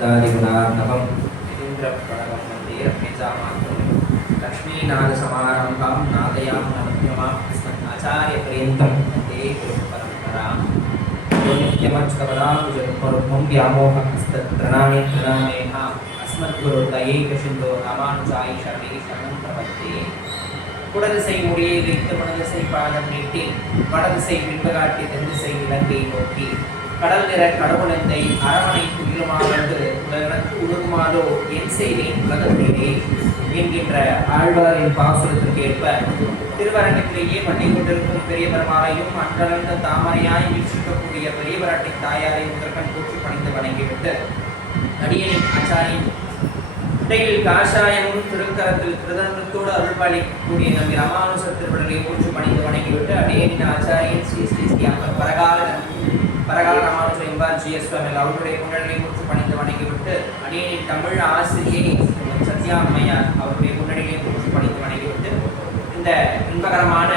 शब्दादिगुणार्णवम् इन्द्रप्रणवं वन्दे रत्नजामातरं लक्ष्मीनाथसमारम्भां नादयामुनमध्यमाम् अस्मदाचार्यपर्यन्तं वन्दे गुरुपरम्पराम् यो नित्यमच्युतपदाम्बुजयुग्मरुग्मं व्यामोहस्तत्प्रणामे अस्मद्गुरुदयैकसिन्धो रामानुजाय शरणै शरणं प्रपद्ये குடதிசை மொழியை வைத்து மனதிசை பாதம் நீட்டி வடதிசை பின்பு காட்டி தென்திசை இலங்கை நோக்கி கடல் நிற கடவுளந்தை அரவணை துயிலுமாறு உலகத்து உருகுமாறோ என் செய்தேன் உலகத்திலே என்கின்ற ஆழ்வாரின் பாசுரத்திற்கு ஏற்ப திருவரங்கத்திலேயே பண்ணி கொண்டிருக்கும் பெரிய பெருமாளையும் அன்றளந்த தாமரையாய் வீட்சிக்கக்கூடிய பெரிய பராட்டி தாயாரை முதற்கண் போற்றி பணிந்து வணங்கிவிட்டு அடியனின் ஆச்சாரியின் இடையில் காஷாயமும் திருக்கரத்தில் திருதந்தத்தோடு அருள்பாலிக்கக்கூடிய நம்பி ராமானுச திருவிடலை போற்றி பணிந்து வணங்கிவிட்டு அடியனின் ஆச்சாரியின் ஸ்ரீ ஸ்ரீ ஸ்ரீ பரகால ராமானுஜ எம்பார் ஜிஎஸ்வாமியில் அவருடைய குண்டலை போற்றி பணிந்து வணங்கிவிட்டு அடியனின் தமிழ் ஆசிரியை சத்யாம்மையார் அவருடைய குண்டலியை போற்றி பணிந்து வணங்கிவிட்டு இந்த இன்பகரமான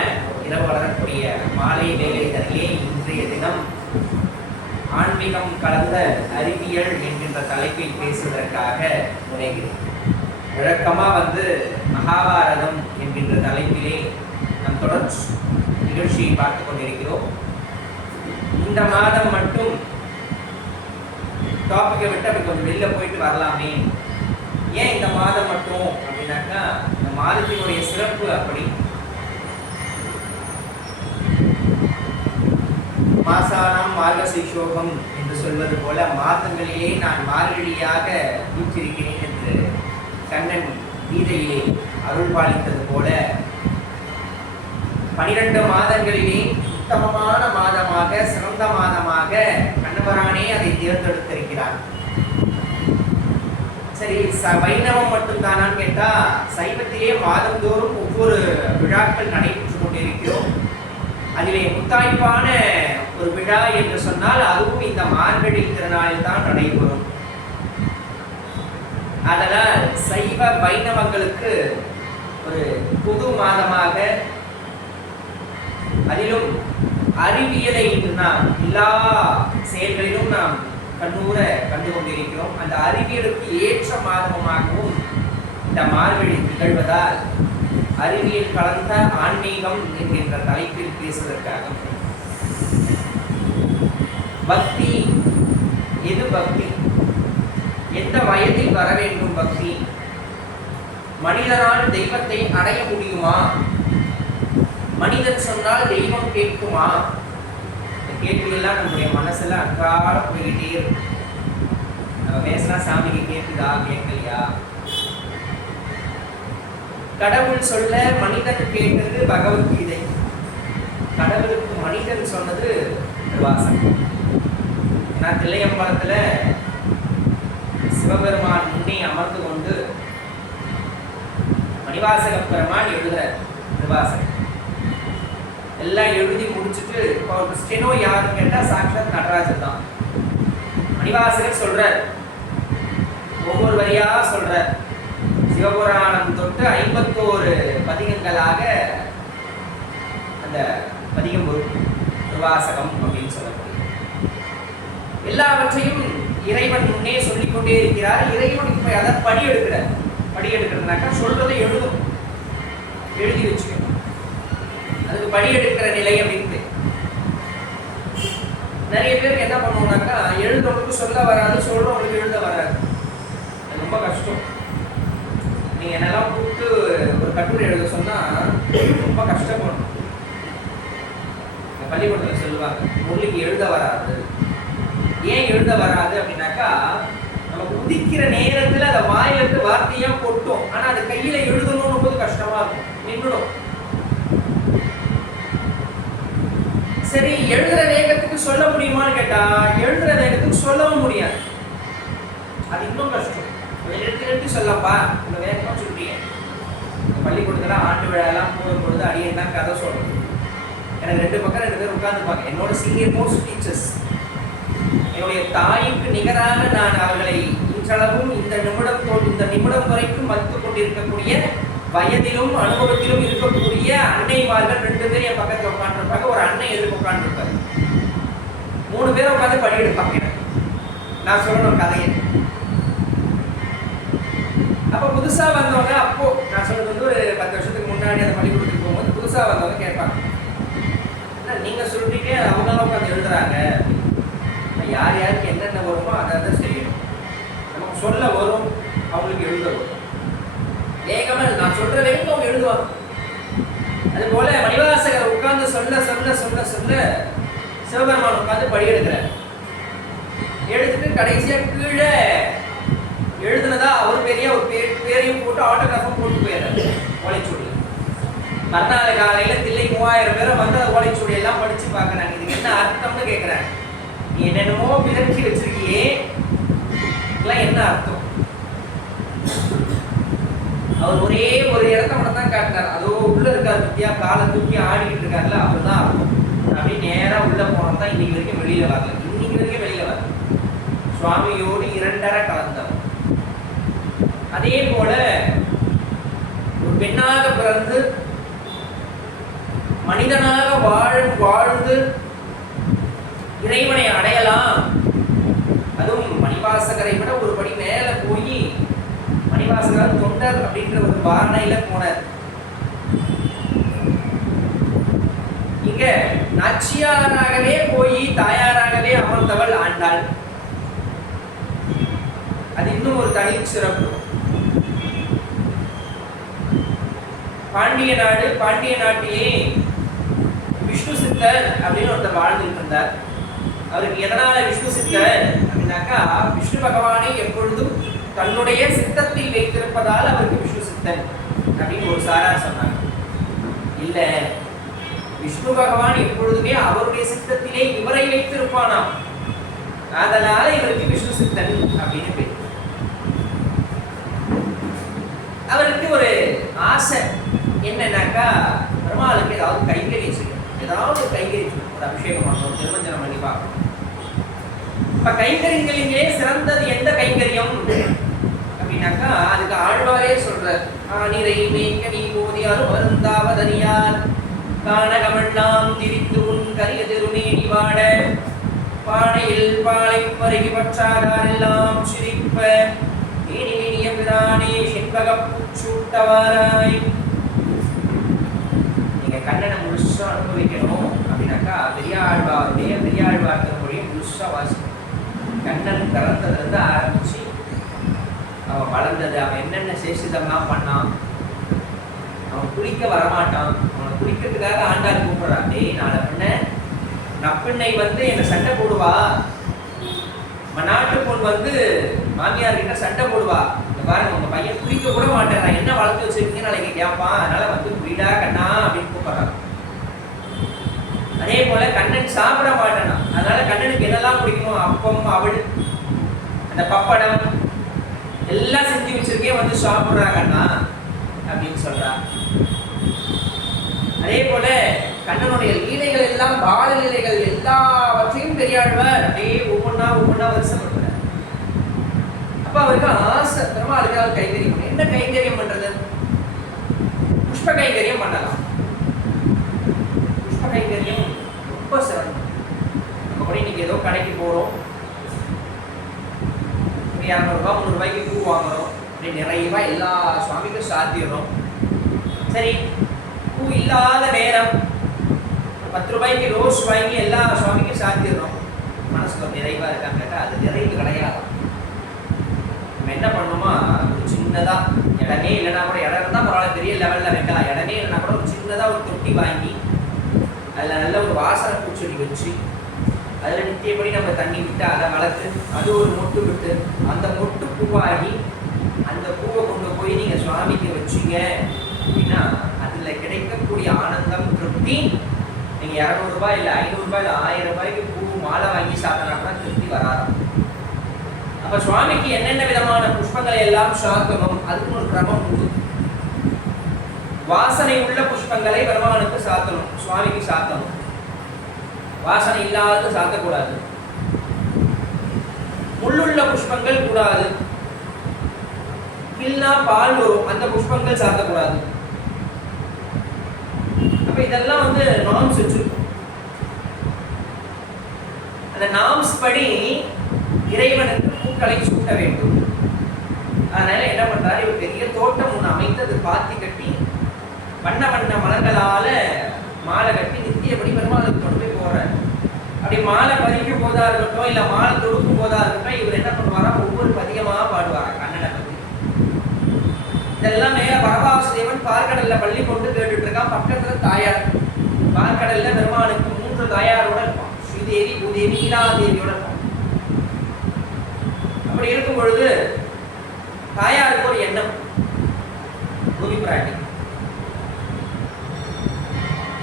இரவு வளரக்கூடிய மாலை வேலை தரையிலே இன்றைய தினம் ஆன்மீகம் கலந்த அறிவியல் என்கின்ற தலைப்பில் பேசுவதற்காக முனைகிறேன். வழக்கமாக மகாபாரதம் என்கின்ற தலைப்பிலே நம் தொடர் நிகழ்ச்சியை பார்த்து கொண்டிருக்கிறோம். இந்த மாதம் மட்டும் டாபிக்கை விட்டு அப்படி கொஞ்சம் வெளில போயிட்டு வரலாமே, ஏன் இந்த மாதம் மட்டும் அப்படின்னாக்கா இந்த மாதத்தினுடைய சிறப்பு அப்படி. மாசானாம் மார்கசீஷோகம் என்று சொல்வது போல மாதங்களிலே நான் மார்கழியாக வீற்றிருக்கிறேன் என்று கண்ணன் கீதையிலே அருள் பாலித்தது போல 12 மாதங்களிலே உத்தமமான மாதமாக சிறந்த மாதமாக கண்ணபரானே அதை தேர்ந்தெடுத்திருக்கிறார். சரி, வைணவம் மட்டும்தானான்னு கேட்டா சைவத்திலே மாதந்தோறும் ஒவ்வொரு விழாக்கள் நடைபெற்று கொண்டிருக்கிறோம். அதிலே முத்தாய்ப்பான ஒரு விழா என்று சொன்னால் அதுவும் இந்த மார்கழி திருநாளில் தான் நடைபெறும். அதனால் சைவ வைணவங்களுக்கு ஒரு புது மாதமாக, அதிலும் அறிவியலை நாம் எல்லா செயல்களிலும் நாம் கண்ணூர கண்டு கொண்டிருக்கிறோம். அந்த அறிவியலுக்கு ஏற்ற மாதமாகவும் இந்த மார்கழி திகழ்வதால் அறிவியல் கலந்த ஆன்மீகம் என்கின்ற தலைப்பில் பேசுவதற்காக பக்தி, எது பக்தி, எந்த வயதில் வர வேண்டும் பக்தி, மனிதனால் தெய்வத்தை அடைய முடியுமா, மனிதன் சொன்னால் தெய்வம் கேட்குமா, இந்த கேள்வியெல்லாம் நம்முடைய மனசுல அன்றாட போய்கிட்டே இருக்கும். நம்ம பேசினா சாமிக்கு கேட்குதா கேட்கலையா, கடவுள் சொல்ல மனிதன் கேட்டது பகவத்கீதை, கடவுளுக்கு மனிதன் சொன்னது திருவாசகம். ஏன்னா தில்லையம்பலத்துல சிவபெருமான் முன்னே அமர்ந்து கொண்டு மணிவாசக பெருமான் எழுதுற திருவாசகம் எல்லாம் எழுதி முடிச்சுட்டு அவருக்கு ஸ்டெனோ யாருன்னு கேட்டா சாட்சாத் நடராஜர் தான். மணிவாசகர் சொல்றார், ஒவ்வொரு வரியா சொல்றார். சிவபுராணம் தொட்டு 51 பதிகங்களாக அந்த பதிகம் திருவாசகம் அப்படின்னு சொல்லக்கூடிய எல்லாவற்றையும் இறைவன் முன்னே சொல்லிக்கொண்டே இருக்கிறார். இறைவன் இப்ப அதை படி எடுக்கிறார். படி எடுக்கிறதுனாக்கா சொல்றதை எழுதி வச்சுக்கணும். அதுக்கு படி எடுக்கிற நிலை அப்படின்னு நிறைய பேருக்கு என்ன பண்ணுவோம்னாக்கா எழுதுறவங்களுக்கு சொல்ல வராது, சொல்றவங்களுக்கு எழுத வராது. அது ரொம்ப கஷ்டம். நீங்க என்னெல்லாம் கூப்பிட்டு ஒரு கட்டுரை எழுத சொன்னா ரொம்ப கஷ்டப்படணும். பள்ளிக்கூடத்தில் சொல்லுவாங்க முள்ளிக்கு எழுத வராது. ஏன் எழுத வராது அப்படின்னாக்கா நமக்கு உதிக்கிற நேரத்துல அந்த வாயிலிருந்து வார்த்தையா கொட்டும், ஆனா அது கையில எழுதணும் போது கஷ்டமா இருக்கும், நின்றுடும். சரி, எழுதுற வேகத்துக்கு சொல்ல முடியுமான்னு கேட்டா எழுதுற வேகத்துக்கு சொல்லவும் முடியாது. அது இன்னும் கஷ்டம். எடுத்து சொல்லப்பா இந்த வேகமா சொல்றீங்க. பள்ளிக்கூடத்துல ஆண்டு விழாலாம் போடும் பொழுது அடியே தான் கதை சொல்றது. எனக்கு 2 பக்கம் 2 பேர் உட்கார்ந்துப்பாங்க. என்னோட சீனியர் மோஸ்ட் டீச்சர்ஸ், என்னுடைய தாய்க்கு நிகராக நான் அவர்களை இன்றளவும் இந்த நிமிடம் வரைக்கும் மதித்து கொண்டிருக்கக்கூடிய வயதிலும் அனுபவத்திலும் இருக்கக்கூடிய அன்னைமார்கள் 2 பேர் என் பக்கத்தில் உட்காந்துருப்பாங்க. ஒரு அன்னை எதிர்ப்பு உட்காந்துருப்பாரு. 3 பேரை உட்காந்து படி எடுப்பாங்க. நான் சொல்லணும் கதையை. புதுசா வந்தவங்க அப்போ நான் சொல்றது வந்து ஒரு 10 வருஷத்துக்கு முன்னாடி அந்த பள்ளிக்கூடத்துக்கு போகும்போது புதுசா வந்தவங்க கேட்பாங்க, நீங்க சொல்றீங்க அவங்க உட்காந்து எழுதுறாங்க, யார் யாருக்கு என்னென்ன வருமோ அதை செய்யணும். நமக்கு சொல்ல வரும், அவங்களுக்கு எழுத வரும். வேகமா நான் சொல்ற வேகம் அவங்க எழுதுவாங்க. அது போல மணிவாசகர் உட்கார்ந்து சொல்ல சொல்ல சொல்ல சொல்ல சிவபெருமான் உட்கார்ந்து படி எடுக்கிறார். எடுத்துட்டு கடைசியா கீழே எழுதுனதா அவர் பெரிய ஒரு பேரையும் போட்டு ஆட்டோகிராஃபும் போட்டு போயிடுறாரு ஓலைச்சுவடி. மறுநாள் காலையில தில்லை 3000 பேரை வந்து அந்த ஓலைச்சுவடி எல்லாம் படிச்சு பார்க்கறாங்க. இதுக்கு என்ன அர்த்தம்னு கேட்கிறாங்க. நீ என்னென்னமோ பிதற்றி வச்சிருக்கியே, இதெல்லாம் என்ன அர்த்தம்? அவர் ஒரே ஒரு இடத்த மட்டும் தான் காட்டினார். அதோ உள்ள இருக்காரு பத்தியா, காலை தூக்கி ஆடிக்கிட்டு இருக்காருல்ல, அவர் தான் அர்த்தம். அப்படி நேரா உள்ள போனோம் தான் இன்னைக்கு வரைக்கும் வெளியில வரல. இன்னைக்கு வரைக்கும் வெளியில வரல. சுவாமியோடு 2.5 கலந்தவர். அதே போல ஒரு பெண்ணாக பிறந்து மனிதனாக வாழ்ந்து இறைவனை அடையலாம். அதுவும் மணிவாசகரை விட ஒரு படி மேல போய் மணிவாசகர் தொண்டர் அப்படின்ற ஒரு வாரணையில போனார். இங்க நாச்சியாராகவே போய் தாயாராகவே அமர்ந்தவள் ஆண்டாள். அது இன்னும் ஒரு தனி சிறப்பு. பாண்டிய நாடு, பாண்டிய நாட்டிலே விஷ்ணு சித்தர் அப்படின்னு ஒருத்தர் வாழ்ந்துட்டு இருந்தார். அவருக்கு எதனால விஷ்ணு சித்தர் அப்படின்னாக்கா, விஷ்ணு பகவானை எப்பொழுதும் தன்னுடைய சித்தத்தில் வைத்திருப்பதால் அவருக்கு விஷ்ணு சித்தன் அப்படின்னு ஒரு சாரார் சொன்னாங்க. இல்ல, விஷ்ணு பகவான் எப்பொழுதுமே அவருடைய சித்தத்திலே இவரை வைத்திருப்பானாம், அதனால இவருக்கு விஷ்ணு சித்தன் அப்படின்னு பேர். அவருக்கு ஒரு ஆசை என்னன்னாக்கா, பெருமாளுக்கு ஏதாவது கைங்கரியம் செய்யணும், ஏதாவது ஒரு கைங்கரியம் செய்யணும், ஒரு அபிஷேகம் பண்ணணும், திருமஞ்சனம் பண்ணி பார்க்கணும். இப்ப கைங்கரியங்களிலே சிறந்தது எந்த கைங்கரியம் அப்படின்னாக்கா, அதுக்கு ஆழ்வாரே சொல்றார். ஆனிரை மேய்க்க நீ போதியாரும் வருந்தாவதனியார் கானகமண்ணாம் திரிந்து உன் கரிய திருநீடி வாட பானையில் பாலை பருகி பற்றாரெல்லாம் சிரிப்ப ஏனிலினிய பிரானே செண்பகப் பூச்சூட்டவாராய். நீங்க கண்ணனை முழுசா அனுபவிக்கணும் அப்படின்னாக்கா, பெரியாழ்வார் திருமொழியை முழுசா வாசிக்கணும். கண்ணன் பிறந்ததுல இருந்து ஆரம்பிச்சு அவன் வளர்ந்தது, அவன் என்னென்ன சேஷிதம்லாம் பண்ணான், அவன் குளிக்க வரமாட்டான், அவனை குளிக்கிறதுக்காக ஆண்டாள் கூப்பிடுறான். டேய், நாளை பண்ண நப்பிண்ணை வந்து என்ன சண்டை போடுவா, நாட்டு பொண்ணு வந்து மாமியார் கிட்ட சண்டை போடுவா, இந்த பாருங்க உங்க பையன் குளிக்க கூட மாட்டேன், நான் என்ன வளர்த்து வச்சிருக்கீங்க நாளைக்கு கேட்பான், அதனால வந்து குளிடா கண்ணா அப்படின்னு கூப்பிடுறான். அதே போல கண்ணன் சாப்பிட மாட்டானா, அதனால கண்ணனுக்கு என்னெல்லாம் பிடிக்குமோ, அப்பம் அவள் அந்த பப்படம் எல்லாம் செஞ்சு வச்சிருக்கே, வந்து சாப்பிடுறா கண்ணா அப்படின்னு சொல்றா. அதே போல கண்ணனுடைய லீலைகள் எல்லாம், பால லீலைகள் எல்லாவற்றையும் பெரியாழ்வார் அப்படியே ஒவ்வொன்னா வருஷப்படுறார். அப்ப அவருக்கு ஆசை, பெருமாளுக்கு கைங்கரியம். என்ன கைங்கரியம் பண்றது? புஷ்ப கைங்கரியம் பண்ணலாம். புஷ்ப கைங்கரியம் ரொம்ப சிறந்தது. நம்ம கூட இன்னைக்கு ஏதோ கடைக்கு போறோம், 200 ரூபாய் 300 ரூபாய்க்கு பூ வாங்குறோம், அப்படியே நிறையவா எல்லா சுவாமிக்கும் சாத்திடுறோம். சரி, பூ இல்லாத நேரம் 10 ரூபாய்க்கு ரோஸ் வாங்கி எல்லா சுவாமிக்கும் சாத்திடுறோம். மனசுக்கு ஒரு நிறைவா இருக்கான்னு கேட்டா அது நிறைவு கிடையாது. நம்ம என்ன பண்ணணுமா, ஒரு சின்னதா இடமே இல்லைன்னா கூட, இடம் இருந்தால் பரவாயில்ல, பெரிய லெவலில் வைக்கலாம், இடமே இல்லைன்னா கூட ஒரு சின்னதாக ஒரு தொட்டி வாங்கி அதில் நல்ல ஒரு வாசனை பூச்செடி வச்சு அதில் நித்தியப்படி நம்ம தண்ணி விட்டு அதை வளர்த்து அது ஒரு மொட்டு விட்டு அந்த மொட்டு பூவாகி அந்த பூவை கொண்டு போய் நீங்கள் சுவாமிக்கு வச்சிங்க அப்படின்னா அதில் கிடைக்கக்கூடிய ஆனந்தம், திருப்தி, நீங்கள் 200 ரூபாய் இல்லை 500 ரூபாய் இல்லை 1000 ரூபாய்க்கு பூ மாலை வாங்கி சாப்பிட்றா கூட திருப்தி வராது. அப்போ சுவாமிக்கு என்னென்ன விதமான புஷ்பங்களை எல்லாம் சாத்தணும், அதுக்கு ஒரு கிரமம் உண்டு. வாசனை உள்ள புஷ்பங்களை பெருமானுக்கு சாத்தணும், சுவாமிக்கு சாத்தணும். வாசனை இல்லாதது சாத்தக்கூடாது. முள்ளுள்ள புஷ்பங்கள் கூடாது. கில்னா பால் வரும், அந்த புஷ்பங்கள் சாத்தக்கூடாது. அப்ப இதெல்லாம் வந்து நாம்ஸ் வச்சிருக்கும். அந்த நாம்ஸ் படி இறைவனுக்கு பூக்களை சூட்ட வேண்டும். அதனால என்ன பண்றாரு, இவர் பெரிய தோட்டம் ஒன்று அமைத்து அது பாத்தி கட்டி வண்ண வண்ண மலர்களால மாலை கட்டி நித்தியபடி பெருமாளுக்கு கொண்டு போய் போடுறாரு. அப்படி மாலை பறிக்கும் போதா இருக்கட்டும், இல்ல மாலை தொடுக்கும் போதா இருக்கட்டும், இவர் என்ன பண்ணுவாரா, ஒவ்வொரு பதிகமா பாடுவாரா கண்ணனை பத்தி. இதெல்லாம் மேல பரவாசுதேவன் பார்க்கடல்ல பள்ளி கொண்டு கேட்டுட்டு இருக்கான். பக்கத்துல தாயார், பார்க்கடல்ல பெருமாளுக்கு 3 தாயாரோட இருப்பான். ஸ்ரீதேவி, பூதேவி, நீலாதேவியோட இருப்பான். அப்படி இருக்கும் பொழுது தாயாருக்கு ஒரு எண்ணம், பூமி பிராட்டி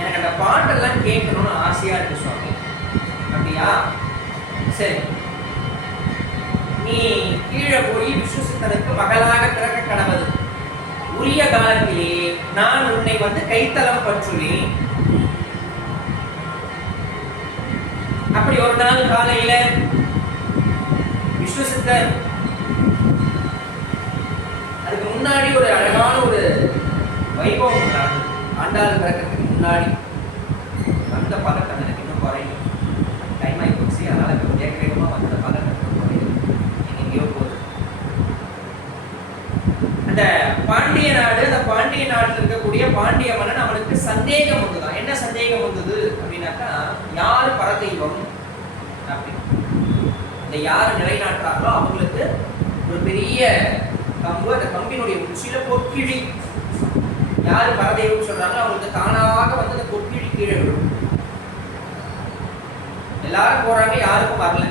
எனக்கு அந்த பாட்டெல்லாம் கேட்கணும்னு ஆசையா இருக்கு சுவாமி. அப்படியா, சரி, நீ கீழே போய் விஷ்ணுசித்தனுக்கு மகளாக பிறக்க கடவுள். உரிய காலத்திலே நான் உன்னை கைத்தலம் பற்றுவேன். அப்படி ஒரு நாள் காலையில விஷ்ணுசித்தர், அதுக்கு முன்னாடி ஒரு அழகான ஒரு வைபவம் உண்டானது. ஆண்டாள் பிறக்கிறதுக்கு முன்னாடி வந்த பதட்டம் எனக்கு இன்னும் குறையும். டைம் ஆகி போச்சு, அதனால வேக வேகமாக வந்த பதட்டம் குறையும். எங்கேயோ போகுது. அந்த பாண்டிய நாடு, அந்த பாண்டிய நாட்டில் இருக்கக்கூடிய பாண்டிய மன்னன், அவனுக்கு சந்தேகம் வந்துதான். என்ன சந்தேகம் வந்தது அப்படின்னாக்கா, யாரு பரதெய்வம் அப்படின்னு. இந்த யாரு நிலைநாட்டுறாங்களோ அவங்களுக்கு ஒரு பெரிய கம்பு, அந்த கம்பினுடைய உச்சியில பொற்கிழி, யாரு பரதெய்வம் சொல்றாங்களோ அவங்களுக்கு தானாக அந்த பொற்கிழி கீழே விடும். எல்லாரும் போறாங்க, யாருக்கும் வரல.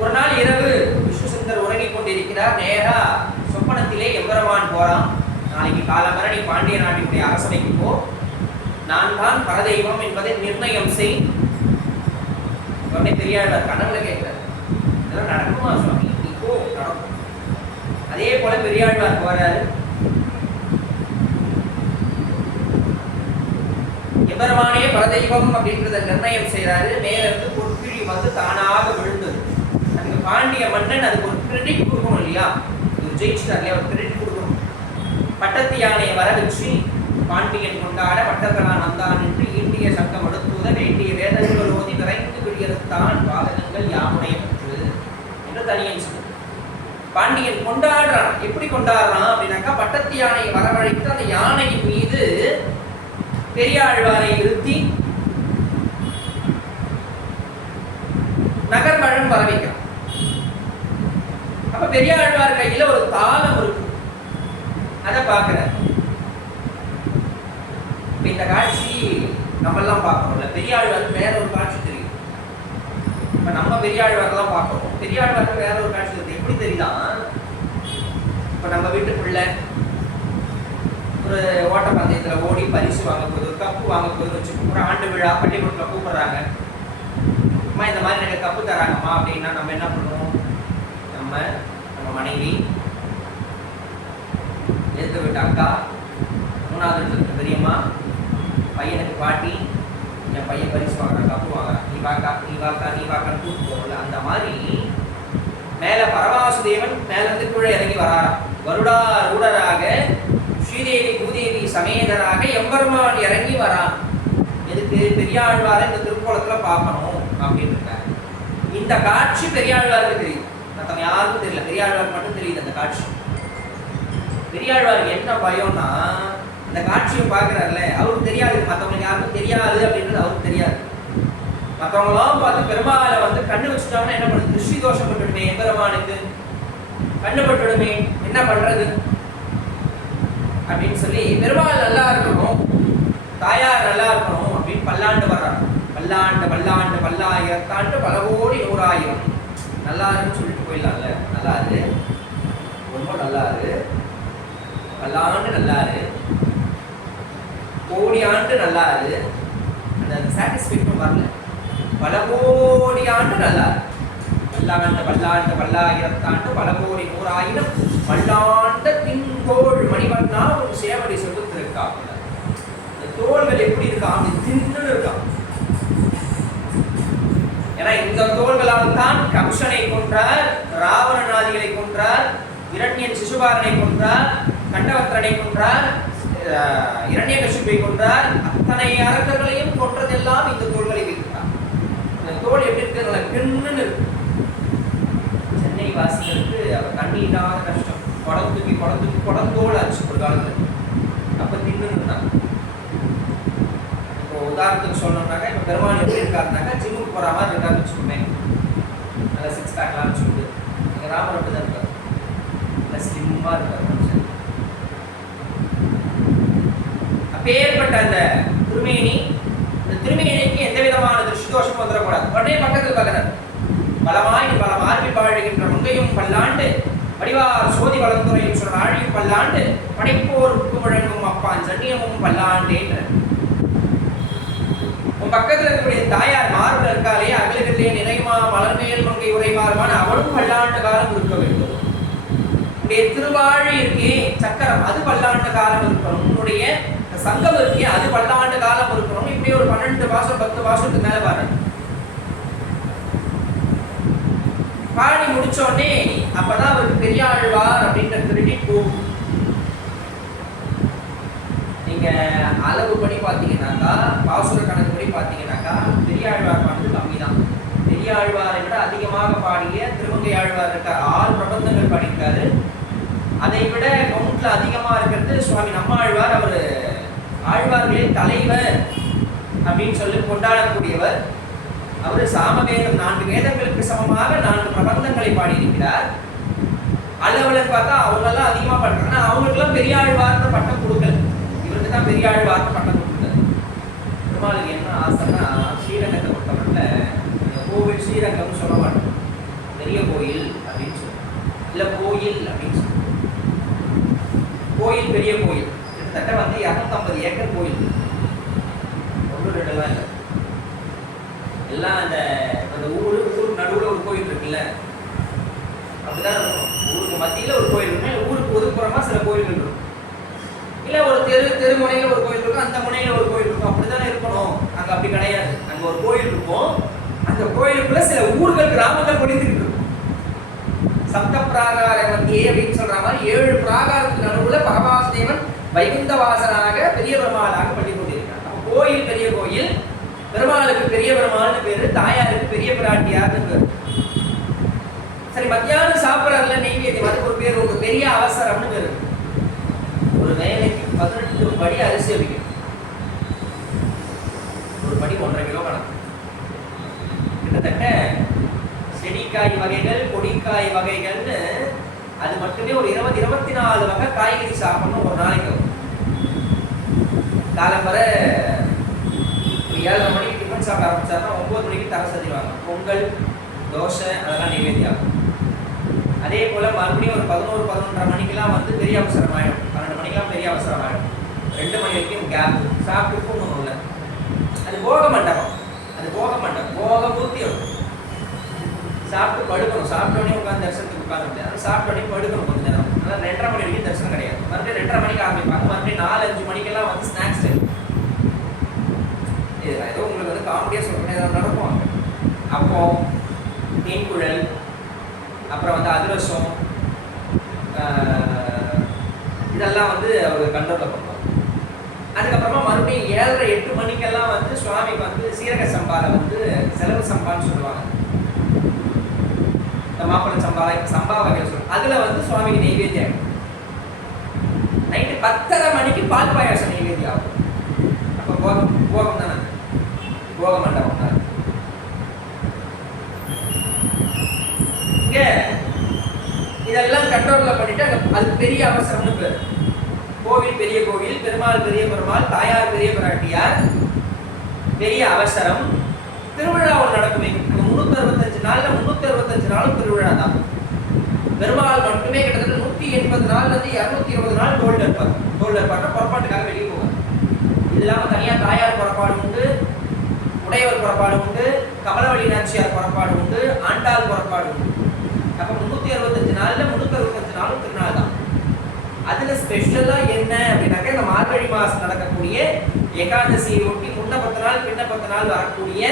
ஒரு நாள் இரவு விஷ்ணுசுந்தர் உறங்கிக் கொண்டிருக்கிறார். நேரா சொப்பனத்திலே எம்பெருமான் போறான். நாளைக்கு காலம்பர நீ பாண்டிய நாட்டினுடைய அரசவைக்கு போ, நான் தான் பரதெய்வம் என்பதை நிர்ணயம் செய். உடனே பெரியாழ்வார் கனவுல கேட்கிறார், இதெல்லாம் நடக்குமா சுவாமி? இப்போ நடக்கும். அதே போல பெரியாழ்வார் போறாரு. எம்பெருமானே பரதெய்வம் அப்படின்றத நிர்ணயம் செய்யறாரு. மேல இருந்து பொற்கிழி தானாக விழுந்தது. அதுக்கு பாண்டிய மன்னன் அதுக்கு ஒரு கிரெடிட் கொடுக்கணும் இல்லையா, ஒரு ஜெயிச்சிட்டார் இல்லையா, ஒரு கிரெடிட் கொடுக்கணும். பட்டத்து யானையை வர வச்சு பாண்டியன் கொண்டாட பட்டத்தலான் வந்தான் என்று ஈண்டிய சங்கம் எடுத்துவத வேண்டிய வேதங்கள் ஓதி விரைந்து விடியறுத்தான் பாதகங்கள் யாமுடைய பெற்று என்று தனியன் சொல்லு. பாண்டியன் கொண்டாடுறான். எப்படி கொண்டாடுறான் அப்படின்னாக்கா, பட்டத்து யானையை வரவழைத்து அந்த யானையின் மீது பெரியாழ்வாரை நிறுத்தி நகர்வழம் வர வைக்கிறான். அப்ப பெரியாழ்வார் கையில ஒரு தாளம் இருக்கு, அதை பார்க்கிறார். இந்த காட்சி நம்ம எல்லாம் பார்க்கணும்ல, பெரியாழ்வாருக்கு வேற ஒரு காட்சி தெரியும். இப்ப நம்ம பெரியாழ்வாரெல்லாம் பார்க்கணும், பெரியாழ்வாருக்கு வேற ஒரு காட்சி தெரியும். எப்படி தெரியுதான், இப்ப நம்ம வீட்டுக்குள்ள ஒரு ஓட்டப்பந்தயத்தில் ஓடி பரிசு வாங்க போகுது, ஒரு கப்பு வாங்க போகுது வச்சு, ஒரு ஆண்டு விழா பள்ளிக்கூடத்தில் கூப்பிடுறாங்க, அம்மா இந்த மாதிரி எனக்கு கப்பு தராங்கம்மா அப்படின்னா நம்ம என்ன பண்ணுவோம், நம்ம மனைவி, எடுத்து விட்ட அக்கா, 3வது இடத்துல பெரியம்மா, பையனுக்கு பாட்டி, என் பையன் பரிசு வாங்குறான், கப்பு வாங்குறான், நீ வாக்கா நீ வாக்கா நீ வாக்கான்னு கூப்பிட்டு போகல. அந்த மாதிரி மேல பரவாசுதேவன் மேலிருந்து கீழே இறங்கி வராராம். வருடா ரூடராக ஸ்ரீதேவி பூதேவி சமேதராக எம்பெருமான் இறங்கி வரான். எதுக்கு, பெரியாழ்வாரை இந்த திருக்கோலத்துல பார்க்கணும் அப்படின்னு இருக்காரு. இந்த காட்சி பெரியாழ்வாருக்கு தெரியுது, மற்றவங்க யாருக்கும் தெரியல, பெரியாழ்வாருக்கு மட்டும் தெரியுது அந்த காட்சி. பெரியாழ்வாருக்கு என்ன பயம்னா, இந்த காட்சியை பார்க்கிறாருல, அவருக்கு தெரியாது, மற்றவங்களுக்கு யாருக்கும் தெரியாது அப்படின்றது அவருக்கு தெரியாது. மற்றவங்களாம் பார்த்து பெருமாளை கண்ணு வச்சுட்டாங்கன்னா என்ன பண்ணுது, திருஷ்டி தோஷம் பட்டுடுமே, எம்பெருமானுக்கு கண்ணு பட்டுடுமே, என்ன பண்றது அப்படின்னு சொல்லி, பெருமாள் நல்லா இருக்கணும், தாயார் நல்லா இருக்கணும் அப்படின்னு பல்லாண்டு வர்றாங்க. பல்லாண்டு பல்லாண்டு பல்லாயிரத்தாண்டு பல கோடி 100,000 நல்லா இருக்குன்னு சொல்லிட்டு போயிடலாம்ல. நல்லா இரு, ரொம்ப நல்லா இரு, பல்லாண்டு நல்லா இரு, கோடி ஆண்டு நல்லா இரு, அந்த சாட்டிஸ்ஃபேக்ஷன் வரல. பல கோடி ஆண்டு நல்லா இரு, பல்லாண்டு பல்லாண்டு பல்லாயிரத்தாண்டு பல கோடி 100,000 பல்லாண்ட தின்கோள் மணிவண்ணா ஒரு சேவடி சொல்லிருக்கா. இந்த தோள்கள் எப்படி இருக்கா, அப்படி தின்னு இருக்கான். ஏன்னா இந்த தோள்களால் தான் கம்சனை கொன்றார், ராவணநாதிகளை கொன்றார், இரண்யன் சிசுபாரனை கொன்றார், கண்டவத்திரனை கொன்றார், இரண்யகசிப்பை கொன்றார். அத்தனை அரக்கர்களையும் கொன்றதெல்லாம் இந்த தோள்களை வைக்கிறார். இந்த தோல் எப்படி இருக்கிறது, கிண்ணு இருக்கு. சென்னை வாசிகளுக்கு அப்போ தண்ணி இல்லாத கஷ்டம். குடந்தோடு ஆச்சு ஒரு காலத்தில். அப்போ தின்னு இருந்தாங்க. இப்போ உதாரணத்துக்கு சொல்லணும்னாக்கா இப்போ பெருமாள் எப்படி இருக்காருனாக்கா ஜிம்முக்கு போகிற மாதிரி இருக்காருன்னு வச்சுக்கோமே. நல்லா 6 பேக்லாம் வச்சுக்கிட்டு எங்கள் ராமர் அப்படி தான் இருக்கார். நல்லா ஸ்லிம்மாக இருக்கார் மனுஷன். அப்பேற்பட்ட அந்த திருமேனி, இந்த திருமேனிக்கு எந்த விதமான திருஷ்டோஷமும் வந்துடக்கூடாது. உடனே பக்கத்தில் பார்க்குறாரு. பலமாய் பல மார்பி பாழுகின்ற முங்கையும் பல்லாண்டு வடிவார் சோதி வளர்ந்துரையும் சொல்ற ஆழியும் பல்லாண்டு படைப்போருக்கு முழங்கும் அப்பான் சன்னியமும் பல்லாண்டேன்ற. உன் பக்கத்தில் இருக்கக்கூடிய தாயார் மார்பில் இருக்காளே அகலகிலே நிறைமா மலர்மேல் மங்கை உரைமாறுமான அவளும் பல்லாண்டு காலம் இருக்க வேண்டும். உன்னுடைய திருவாழி இருக்கே சக்கரம் அது பல்லாண்டு காலம் இருக்கணும். உன்னுடைய சங்கம் இருக்கே அது பல்லாண்டு காலம் இருக்கணும். இப்படி ஒரு 12 மாசம் 10 மாசத்துக்கு மேல பாருங்க. பாடி முடிச்சோடனே அப்பதான் அவருக்கு பெரியாழ்வார் அப்படின்ற கிரெடிட் போகும். நீங்க அளவு படி பார்த்தீங்கன்னாக்கா, பாசுர கணக்கு படி பார்த்தீங்கன்னாக்கா பெரியாழ்வார் பாடுறது கம்மி தான். பெரியாழ்வாரை விட அதிகமாக பாடிய திருமங்கை ஆழ்வார் இருக்கார். 6 பிரபந்தங்கள் பாடியிருக்காரு. அதை விட கவுண்ட்ல அதிகமா இருக்கிறது சுவாமி நம்மாழ்வார். அவர் ஆழ்வார்களே தலைவர் அப்படின்னு சொல்லி கொண்டாடக்கூடியவர். அவர் சாமவேதம் 4 வேதங்களுக்கு சமமாக 4 பிரபந்தங்களை பாடியிருக்கிறார். அளவுலன்னு பார்த்தா அவங்கெல்லாம் அதிகமா பாடுறாங்க. அவங்களுக்குலாம் பெரியாழ்வார்னு பட்டம் கொடுக்கல. இவருக்கு தான் பெரியாழ்வார்னு பட்டம் கொடுக்கல. பெருமாளுக்கு என்ன ஆசைன்னா ஸ்ரீரங்கத்தை பொறுத்தவரையில் கோவில் ஸ்ரீரங்கம்னு சொல்ல மாட்டோம், பெரிய கோயில் அப்படின்னு சொல்லுவோம். இல்லை கோயில் அப்படின்னு சொல்லுவோம். கோயில் பெரிய கோயில் கிட்டத்தட்ட வந்து 250 ஏக்கர் கோயில். 1 2 இல்லை, எல்லாம் அந்த ஊருக்கு நடுவில் ஒரு கோயில் இருக்குல்ல, அப்படிதான் இருக்கும். ஊருக்கு மத்தியில் ஒரு கோயில் இருக்கும், ஊருக்கு ஒதுக்குப்புறமா சில கோயில்கள் இருக்கும். இல்லை ஒரு தெருமுனையில் ஒரு கோயில் இருக்கும், அந்த முனையில் ஒரு கோயில் இருக்கும். அப்படித்தானே இருக்கணும். அங்கே அப்படி கிடையாது. அங்கே ஒரு கோயில் இருக்கும், அந்த கோயிலுக்குள்ள சில ஊர்கள் கிராமங்கள் பொழிந்துக்கிட்டு இருக்கும். சப்த பிராகார மத்தியே அப்படின்னு சொல்ற மாதிரி 7 பிராகாரத்துக்கு நடுவில் பரமாசுதேவன் வைகுந்த வாசனாக பெரிய பெருமாளாக பண்ணி கொண்டிருக்கார். அப்போ கோயில் பெரிய கோயில், பெருமாளுக்கு பெரிய பெருமாள்னு பேரு, தாயாருக்கு பெரிய பிராட்டியார்னு பேரு. சரி, மத்தியானம் சாப்பிடறதுல நெய்வேத்தியம், அதுக்கு ஒரு பேர், ஒரு பெரிய அவசரம்னு பேரு. ஒரு வேலைக்கு 18 படி அரிசி வைக்கும். ஒரு படி 1.5 கிலோ கணக்கு. கிட்டத்தட்ட செடிக்காய் வகைகள், கொடிக்காய் வகைகள்னு அது மட்டுமே ஒரு 20-24 வகை காய்கறி சாப்பிடணும் ஒரு நாளைக்கு. காலம்பரை 7:30 மணிக்கு டிஃபன் சாப்பிட ஆரம்பிச்சாருன்னா 9 மணிக்கு தர சதிவாங்க. பொங்கல், தோசை அதெல்லாம் நைவேத்தியம். அதே போல் மறுபடியும் ஒரு 11-11:30 மணிக்கெல்லாம் வந்து பெரிய அவசரம் ஆகிடும். 12 மணிக்கெல்லாம் பெரிய அவசரம் ஆகிடும். 2 மணி வரைக்கும் கேப் சாப்பிட்டு தூங்கணும். இல்லை, அது போக மண்டபம். அது போக மண்டபம், போக பூர்த்தியும். சாப்பிட்டு படுக்கணும். சாப்பிட்டோடனே உட்காந்து தரிசனத்துக்கு உட்காந்து முடியாது. அது சாப்பிட்டோடனே படுக்கணும் கொஞ்ச நேரம். அதனால் 2:30 மணி வரைக்கும் தரிசனம் கிடையாது. மறுபடியும் 2:30 மணிக்கு ஆரம்பிப்பாங்க. மறுபடியும் 4-5 மணிக்கெல்லாம் வந்து ஸ்நாக்ஸ் டைம். ஏதோ உங்களுக்கு வந்து காமெடியாக சொல்கிறேன், ஏதாவது நடக்கும். அப்போ தேன்குழல், அப்புறம் வந்து அதிரசம், இதெல்லாம் வந்து அவர் கண்ட்ரோலில் பண்ணுவார். அதுக்கப்புறமா மறுபடியும் 7:30-8 மணிக்கெல்லாம் வந்து சுவாமிக்கு வந்து சீரக சம்பாவில் வந்து செலவு சம்பான்னு சொல்லுவாங்க. இந்த மாப்பிள்ளை சம்பாலை சம்பா வகையில் சொல்லுவாங்க. அதில் வந்து சுவாமிக்கு நெய்வேத்தியம். நைட்டு 10:30 மணிக்கு பால் பாயாசம் நெய்வேத்தியம் ஆகும். அப்போ போகம் தானே, போக மண்டபம் தான். இங்கே இதெல்லாம் கண்ட்ரோலில் பண்ணிட்டு அது பெரிய அவசரம்னு பேர். கோவில் பெரிய கோவில், பெருமாள் பெரிய பெருமாள், தாயார் பெரிய பிராட்டியார், பெரிய அவசரம். திருவிழா ஒன்று நடக்குமே. 365 நாள்ல 365 நாளும் திருவிழா தான். பெருமாள் மட்டுமே கிட்டத்தட்ட 180 நாள்ல இருந்து 220 நாள் கோல்டு இருப்பார். கோல்டு இருப்பார்னா புறப்பாட்டுக்காக வெளியே போவார். இது இல்லாமல் தனியாக தாயார் புறப்பாடு உண்டு, உடையவர் புறப்பாடு உண்டு, கமலவழி நாச்சியார் புறப்பாடு உண்டு, ஆண்டாள் புறப்பாடு உண்டு. அப்போ 365 நாள்ல 365 நாளும் திருநாள் தான். அதுல ஸ்பெஷலா என்ன அப்படின்னாக்க இந்த மார்கழி மாசம் நடக்கக்கூடிய ஏகாதசியை ஒட்டி முன்ன 10 நாள் பின்ன 10 நாள் வரக்கூடிய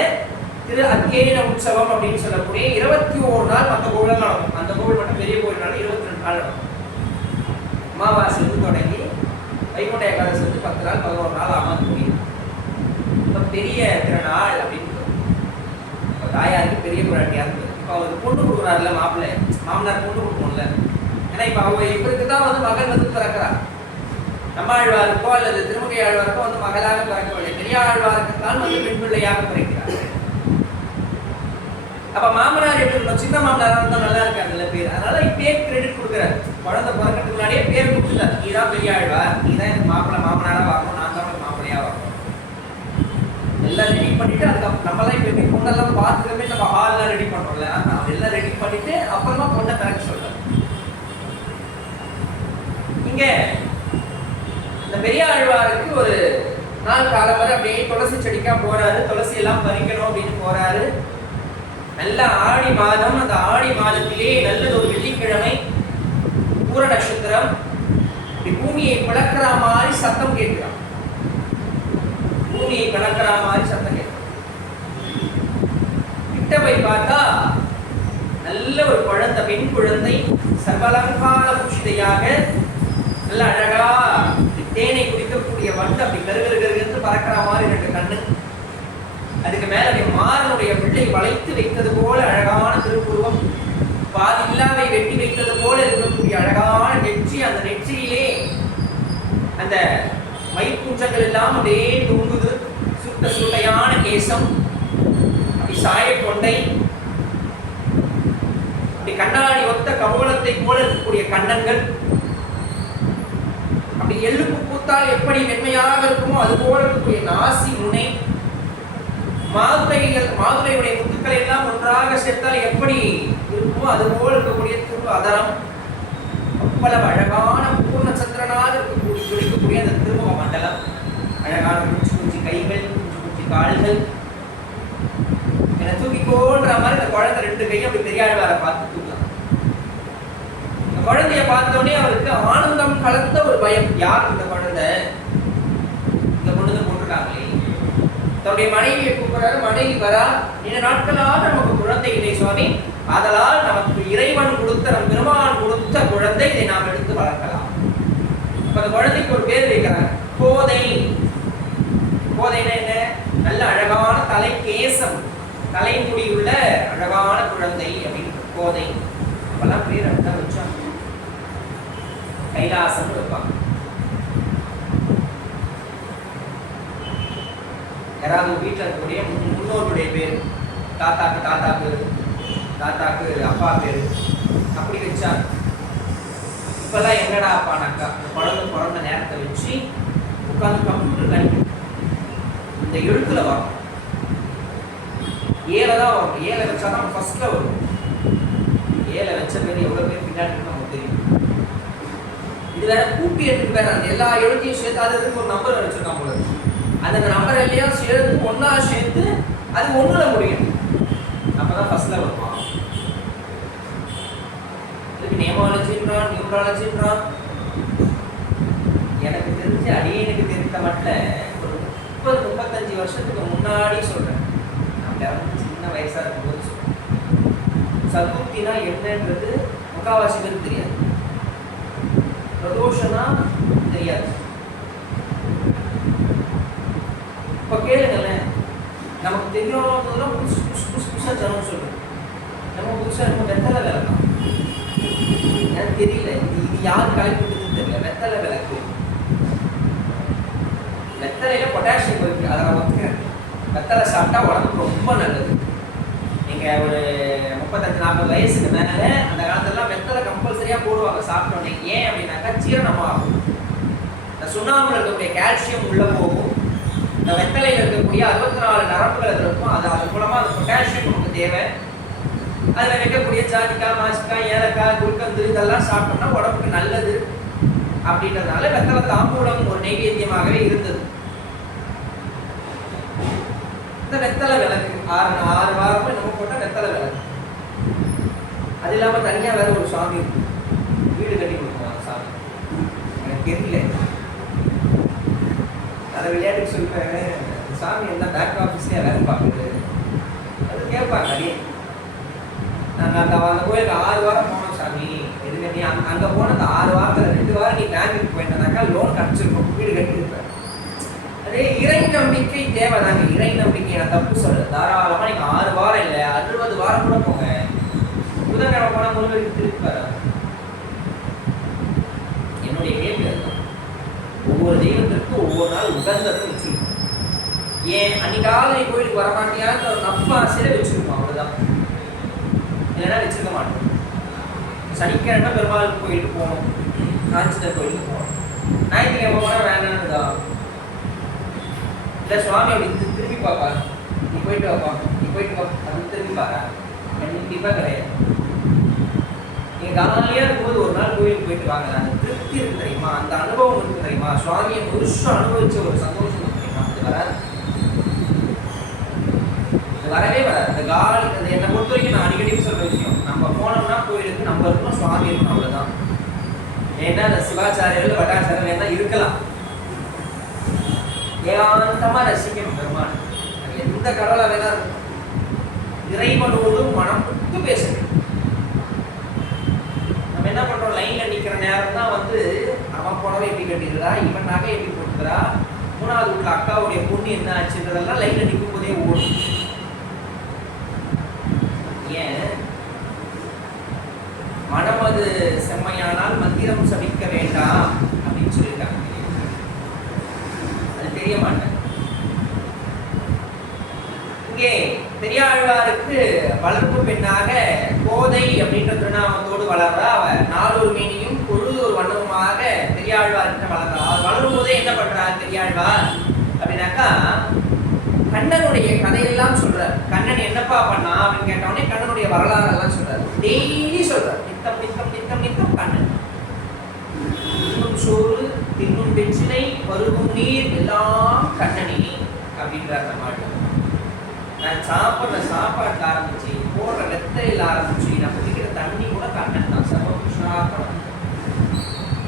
திரு அத்தியன உற்சவம் அப்படின்னு சொல்லக்கூடிய 21 நாள் மற்ற கோவில் நடக்கும். அந்த கோவில் மட்டும் பெரிய கோவில்னால 22 நாள் நடக்கும். அமாவாசையிலிருந்து தொடங்கி வைகுண்ட ஏகாதசி வந்து 10 நாள் 11 நாள் அமர்ந்து பெரிய திருநாள் அப்படின்னு தாயாருக்கு பெரிய பிராட்டியா இருக்கு. இப்போ அவருக்கு பொண்ணு கொடுக்குறாங்க. போறாருல மாப்பிள்ளை, மாமனார் பொண்ணு கொடுக்கணும்ல. ஏன்னா இப்ப அவங்க இவருக்கு தான் வந்து மகள் வந்து பிறக்கிறா. நம்மாழ்வாருக்கோ அல்லது திருமங்கை ஆழ்வாருக்கோ வந்து மகளாக பிறக்கவில்லை. பெரியாழ்வாருக்கு தான் வந்து பெண் பிள்ளையாக பிறக்கிறார். அப்ப மாமனார் எப்படி இருக்கணும்? சின்ன மாமனாரா இருந்தா நல்லா இருக்காங்கல்ல பேர். அதனால இப்பயே கிரெடிட் கொடுக்குறாரு. குழந்தை பிறக்கிறதுக்கு முன்னாடியே பேர் கொடுத்துட்டார். நீதான் பெரியாழ்வார், நீதான் எனக்கு மாப்பிள்ளை மாமனாரா வரணும், நான் தான் மாப்பிள்ளையா வரணும். எல்லாம் ரெடி பண்ணிட்டு அதுக்கப்புறம் நம்மளாம் இப்போ பொண்ணெல்லாம் பார்த்துக்கவே நம்ம ஹால்லாம் ரெடி பண்ணுறோம்ல, எல்லாம் ரெடி பண்ணிட்டு அப்புறமா பொண்ணை பிறக்க சொல்றோம். இங்க இந்த பெரியாழ்வாருக்கு ஒரு நாள் காலம் வரை அப்படியே துளசி செடிக்கா போறாரு. துளசி எல்லாம் பறிக்கணும் அப்படின்னு போறாரு. நல்ல ஆடி மாதம். அந்த ஆடி மாதத்திலே நல்லது ஒரு வெள்ளிக்கிழமை, பூர நட்சத்திரம். பூமியை பிளக்கிற மாதிரி சத்தம் கேட்கிறான். பூமியை பிளக்கிற மாதிரி சத்தம் கேட்கிறான். கிட்ட போய் பார்த்தா நல்ல ஒரு குழந்தை, பெண் குழந்தை, சர்வலங்கார பூஷிதையாக நல்ல அழகா தேனை குடிக்கக்கூடிய வண்டு அப்படி கருகருகருன்னு பறக்கிற மாதிரி ரெண்டு கண்ணு. அதுக்கு மேல மாறனுடைய பிள்ளை வளைத்து வைத்தது போல அழகான திருப்புருவம், பாதி இல்லாமை வெட்டி வைத்தது போல இருக்கக்கூடிய அழகான நெற்றி. அந்த நெற்றியிலே அந்த மயிர்குஞ்சங்கள் எல்லாம் அப்படியே தூங்குது. சுட்ட சுட்டையான கேசம், அப்படி சாய கொண்டை, அப்படி கண்ணாடி ஒத்த கமோலத்தை போல இருக்கக்கூடிய கண்ணங்கள், அப்படி எள்ளுப்பு பூத்தால் எப்படி மென்மையாக இருக்குமோ அது போல இருக்கக்கூடிய நாசி முனை, மாதுளையுடைய முத்துக்களை எல்லாம் ஒன்றாக சேர்த்தால் எப்படி இருக்குமோ அது போல இருக்கக்கூடிய திரு அதரம், அவ்வளவு அழகான பூர்ண சந்திரனாக இருக்கக்கூடிய அந்த திருமுக மண்டலம், அழகான குச்சி குச்சி கைகள், குச்சி குச்சி கால்கள், என தூக்கிக்கோன்ற மாதிரி இந்த குழந்தை ரெண்டு கையும் அப்படி பெரியாழ்வாரை பார்த்து தூக்கலாம். இந்த குழந்தைய பார்த்தோடனே அவருக்கு ஆனந்தம் கலந்த ஒரு பயம். யார் இந்த குழந்தை? இந்த பொண்ணு போட்டுருக்காங்களே. தன்னுடைய மனைவியை கூப்பிடுறாரு. மனைவி வரா. இந்த நாட்களாக நமக்கு குழந்தை இல்லை சுவாமி, அதனால் நமக்கு இறைவன் கொடுத்த, நம் பெருமான் கொடுத்த குழந்தை, இதை நாம் எடுத்து வளர்க்கலாம். அந்த குழந்தைக்கு ஒரு பேர் வைக்கிறாங்க, கோதை. கோதைன்னா என்ன? நல்ல அழகான தலை கேசம், தலைமுடி உள்ள அழகான குழந்தை அப்படின்னு கோதை. அப்பெல்லாம் பேர் அர்த்தம் வச்சாங்க. கைலாசம் வைப்பாங்க. யாராவது வீட்டில் இருக்கக்கூடிய முன்னோருடைய பேர், தாத்தாக்கு தாத்தா பேர், தாத்தாக்கு அப்பா பேர், அப்படி வச்சாங்க. இப்பெல்லாம் என்னடா அப்பானாக்கா அந்த குழந்தை பிறந்த நேரத்தை வச்சு உட்காந்து கம்ப்யூட்டர் கணிப்பு இந்த எழுத்துல வரும். ஏழை தான் வரும். ஏழை வச்சாதான் ஃபர்ஸ்ட்ல வரும். ஏழை வச்ச பேர் எவ்வளவு பேர் பின்னாடி நமக்கு தெரியும். இது வேற கூட்டி எடுத்துட்டு வேற அந்த எல்லா எழுத்தையும் சேர்த்து அதுக்கு ஒரு நம்பர் வச்சிருக்காங்க போல. அந்த நம்பர் எல்லாம் சேர்த்து ஒன்னா சேர்த்து அது ஒண்ணுல முடியும். அப்பதான் ஃபர்ஸ்ட்ல வருமா. இதுக்கு நேமாலஜின்றான், நியூராலஜின்றான். எனக்கு தெரிஞ்சு அடியனுக்கு தெரிந்த மட்டும் ஒரு 30-35 வருஷத்துக்கு முன்னாடி சொல்றேன். நான் சின்ன வயசா இருக்கும்போது சொல்றேன். சதுர்த்தினா என்னன்றது முக்காவாசி பேருக்கு தெரியாது. பிரதோஷனா தெரியாது. இப்போ கேளுங்களேன், நமக்கு தெரியாததெல்லாம் புதுசா ஜனம் சொல்றேன். நம்ம புதுசா நம்ம வெத்தலை விளக்கலாம். எனக்கு தெரியல, இது யார் கலைப்பட்டதுன்னு தெரியல. வெத்தலை விளக்கு, வெத்தலையில பொட்டாசியம் இருக்கு, அதை நான் ஒத்துக்கிறேன். வெத்தலை சாப்பிட்டா உடம்புக்கு ரொம்ப நல்லது. நீங்க ஒரு 35-40 வயசுக்கு மேல அந்த காலத்துலலாம் வெத்தலை கம்பல்சரியா போடுவாங்க சாப்பிட்டோன்னே. ஏன் அப்படின்னாக்கா ஜீரணம் ஆகும். இந்த சுண்ணாம்புல இருக்கக்கூடிய கால்சியம் உள்ள போகும். இந்த வெத்தலையில் இருக்கக்கூடிய 64 நரம்புகள் இருக்கும். அது மூலமா அந்த பொட்டாசியம் நமக்கு தேவை. அதில் வைக்கக்கூடிய ஜாதிக்காய், மாசிக்காய், ஏலக்காய், குல்கந்து இதெல்லாம் சாப்பிட்டோம்னா உடம்புக்கு நல்லது அப்படின்றதுனால வெத்தலை தாம்பூலம் ஒரு நைவேத்தியமாகவே இருந்தது. இந்த வெத்தலை விளக்கு 6 வாரமா நம்ம போட்டால் வெத்தலை விளக்கு. அது இல்லாமல் தனியாக வேற ஒரு சாமி வீடு கட்டி கொடுப்போம். அந்த சாமி எனக்கு தெரியல, அதை விளையாட்டுக்கு சொல்லிட்டாங்க. சாமி என்ன பேங்க் ஆஃபீஸ்லேயே வேலை பார்க்குது. அது கேட்பாங்க அடியே. நாங்கள் அந்த கோயிலுக்கு 6 வாரம் போனோம் சாமி. எதுக்கு நீ அங்கே போன அந்த 6 வாரத்தில் 2 வாரம் நீ பேங்க்குக்கு போயிட்டனாக்கா லோன் கிடச்சிருக்கும், வீடு கட்டியிருப்பேன். அதே இறை நம்பிக்கை தேவைதாங்க. இறை நம்பிக்கை நான் தப்பு சொல்றேன். தாராளமாக நீங்கள் 6 வாரம் இல்லை 60 வாரம் கூட போங்க. புதன்கிழமை போனா முருகருக்கு திருப்பி வர. என்னுடைய கேள்வி அதுதான். ஒவ்வொரு தெய்வத்திற்கும் ஒவ்வொரு நாள் உகந்ததை வச்சிருக்கோம். ஏன் அன்னைக்காலை கோயிலுக்கு வரமாட்டியான்னு ஒரு நப்பாசையில வச்சிருக்கோம், அவ்வளவுதான். இல்லைன்னா வச்சிருக்க மாட்டோம். சனிக்கிழமை பெருமாள் கோயிலுக்கு போகணும், ஆஞ்சநேயர் கோயிலுக்கு போகணும். ஞாயிற்றுக்கிழமை போனா வேணான்னுதா? இல்லை சுவாமி அப்படி திரும்பி பார்ப்பா, நீ போயிட்டு வாப்பா, நீ போயிட்டு வா அப்படின்னு திரும்பி பாரா? கண்டிப்பா கிடையாது. நீங்க காலையில இருக்கும்போது ஒரு நாள் கோயிலுக்கு போயிட்டு வாங்க, அந்த திருப்தி இருக்கு தெரியுமா, அந்த அனுபவம் இருக்கு தெரியுமா, சுவாமியை முழுசும் அனுபவிச்ச ஒரு சந்தோஷம் இருக்கு தெரியுமா, அது வராது. வரவே வராது. அந்த காலி அந்த என்னை பொறுத்த வரைக்கும் நான் அடிக்கடி சொல்ற விஷயம், நம்ம போனோம்னா கோயிலுக்கு நம்ம இருக்கணும், சுவாமி இருக்கணும், அவ்வளவுதான். ஏன்னா அந்த சிவாச்சாரியர்கள் வட்டாச்சாரியர்கள் தான் இருக்கலாம், ஏகாந்தமா ரசிக்கணும் பெருமாள். எந்த கடவுளா வேணா இருக்கும், இறைவனோடு மனம் விட்டு பேசணும். நம்ம என்ன பண்றோம், லைன்ல நிக்கிற நேரம் தான் வந்து அவன் புடவை எப்படி கட்டிடுறா, இவன் நகை எப்படி போட்டுக்கிறா, மூணாவது வீட்டுல அக்காவுடைய பொண்ணு என்ன ஆச்சுன்றதெல்லாம் லைன்ல நிற்கும் போதே ஓடும். ஏன்? மனம் அது செம்மையானால் மந்திரம் சபிக்க வேண்டாம் அப்படின்னு சொல்லியிருக்காங்க. அது தெரிய மாட்டேன். இங்கே பெரியாழ்வாருக்கு வளர்ப்பு பெண்ணாக கோதை அப்படின்ற திருநாமத்தோடு வளர்றா. அவ நாளொரு மேனியும் பொழுது ஒரு வண்ணமுமாக பெரியாழ்வார்கிட்ட வளர்றா. அவர் வளரும் போதே என்ன பண்றார் பெரியாழ்வார் அப்படின்னாக்கா, கண்ணனுடைய கதையெல்லாம் சொல்றார். கண்ணன் என்னப்பா பண்ணா அப்படின்னு கேட்டவுடனே கண்ணனுடைய வரலாறு எல்லாம் சொல்றாரு. டெய்லி சொல்றார், நித்தம் நித்தம் நித்தம் நித்தம் கண்ணன். தின்னும் சோறு, தின்னும் வெற்றிலை, பருகும் நீர் எல்லாம் கண்ணனே அப்படின்றார். நம்ம நான் சாப்பிட்ற சாப்பாட்டில் ஆரம்பிச்சு, போடுற வெத்தையில் ஆரம்பிச்சு, நான் குடிக்கிற தண்ணி கூட கண்ணன் தான். சர்வகிருஷ்ணார்ப்பணம்,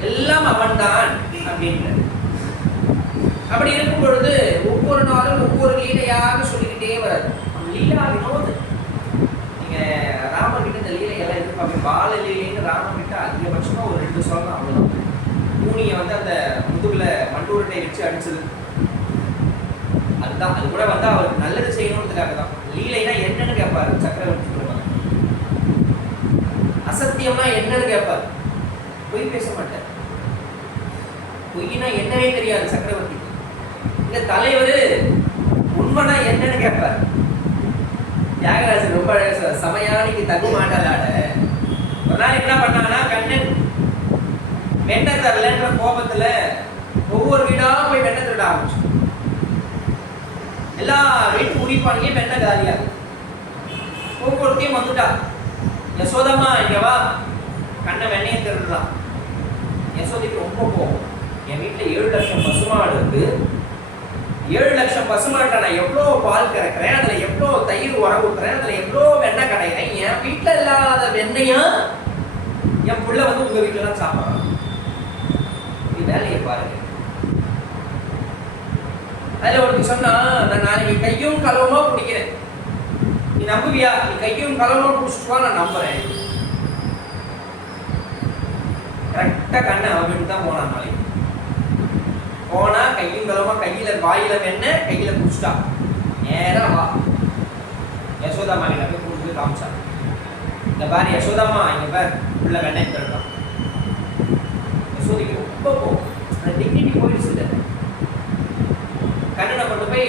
எல்லாம் அவன் தான் அப்படின்ற. அப்படி இருக்கும் பொழுது ஒவ்வொரு நாளும் ஒவ்வொரு லீலையாக சொல்லிக்கிட்டே வராது. லீலா வினோது. நீங்க ராமர் கிட்ட இந்த லீலையெல்லாம் எதிர்பார்க்க, பால லீலைன்னு ராமர் கிட்ட அதிகபட்சமா ஒரு 2 சொல்லலாம், அவ்வளவுதான். பூனியை வந்து அந்த முதுகுல மண்டூரட்டை வச்சு அடிச்சது, அதுதான். அது கூட வந்து அவருக்கு நல்லது செய்யணும்ன்றதுக்காக தான். லீலைனா என்னன்னு கேட்பாரு சக்கரவர்த்தி பெருமாள். அசத்தியம்னா என்னன்னு கேட்பாரு, பொய் பேச மாட்டார். பொய்னா என்னன்னே தெரியாது சக்கரவர்த்தி. இந்த தலைவர் உண்மைனா என்னன்னு கேட்பார். தியாகராஜன் ரொம்ப அழகா சமயானிக்கு தகு மாட்டலாட. ஒரு நாள் என்ன பண்ணாங்கன்னா, கண்ணன் வெண்ணை தரலன்ற கோபத்துல ஒவ்வொரு வீடா போய் வெண்ணை திருட ஆரம்பிச்சு. எல்லா வீட்டு குறிப்பானையும் வெண்ணை காலியா. ஒவ்வொருத்தையும் வந்துட்டா, யசோதம்மா இங்க வா, கண்ணை வெண்ணையை திருடுறான். யசோதைக்கு ரொம்ப போகும். என் வீட்டில் 7 லட்சம் பசுமாடு இருக்கு, 7 லட்சம் பசுமாட்டை நான் எவ்வளோ பால் கறக்கிறேன், அதில் எவ்வளோ தயிர் உரம் ஊற்றுறேன், அதில் எவ்வளோ வெண்ணெய் கடைகிறேன், என் வீட்டில் இல்லாத வெண்ணையா என் புள்ள வந்து உங்கள் வீட்டில் தான் சாப்பிட்றான். இது வேலையை பாருங்க. அதில் ஒருத்தர் சொன்னா, நான் நாளைக்கு கையும் கலவமா பிடிக்கிறேன், நீ நம்புவியா? நீ கையும் கலவமா பிடிச்சிட்டு வா, நான் நம்புறேன். கரெக்டாக கண்ணை அவன் வீட்டு தான் போனான். நாளைக்கு போனா கையும் கலவமா, கையில வாயில வெண்ணெய், கையில குடிச்சிட்டா. நேரா வா யசோதாமா கிட்ட போய் கொடுத்து காமிச்சா. இந்த பாரு யசோதாமா, இங்க பாரு உள்ள வெண்ணெய் தருதான். யசோதைக்கு ரொம்ப போகும், அந்த டிக்னிட்டி போயிடுச்சு. இல்லை கண்ணனை கொண்டு போய்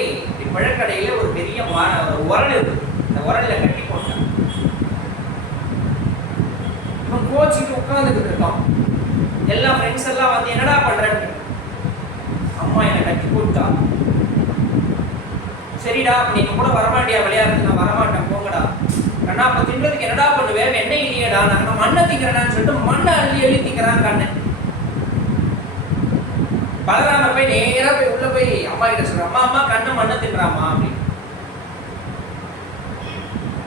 பழக்கடையில ஒரு பெரிய உரல் இருக்கு, அந்த உரல்ல கட்டி போட்டான். இவன் கோச்சிட்டு உட்கார்ந்துட்டு இருக்கான். எல்லா ஃப்ரெண்ட்ஸ் எல்லாம் வந்து என்னடா பண்றேன்னு, அம்மா என்னை கட்டி போட்டா. சரிடா, நீங்க கூட வரமாட்டியா விளையாடுறது? நான் வரமாட்டேன், போங்கடா. கண்ணா அப்ப தின்றதுக்கு என்னடா பண்ணுவேன், எண்ணெய் இல்லையடா, நான் மண்ணை திங்கிறேன்னு சொல்லிட்டு மண்ணை அள்ளி அள்ளி திங்கிறான் கண்ணன். பலராம போய் நேரா போய் உள்ள போய் அம்மா கிட்ட சொல்ற, அம்மா அம்மா கண்ணை மண்ணை தின்றாமா அப்படின்னு.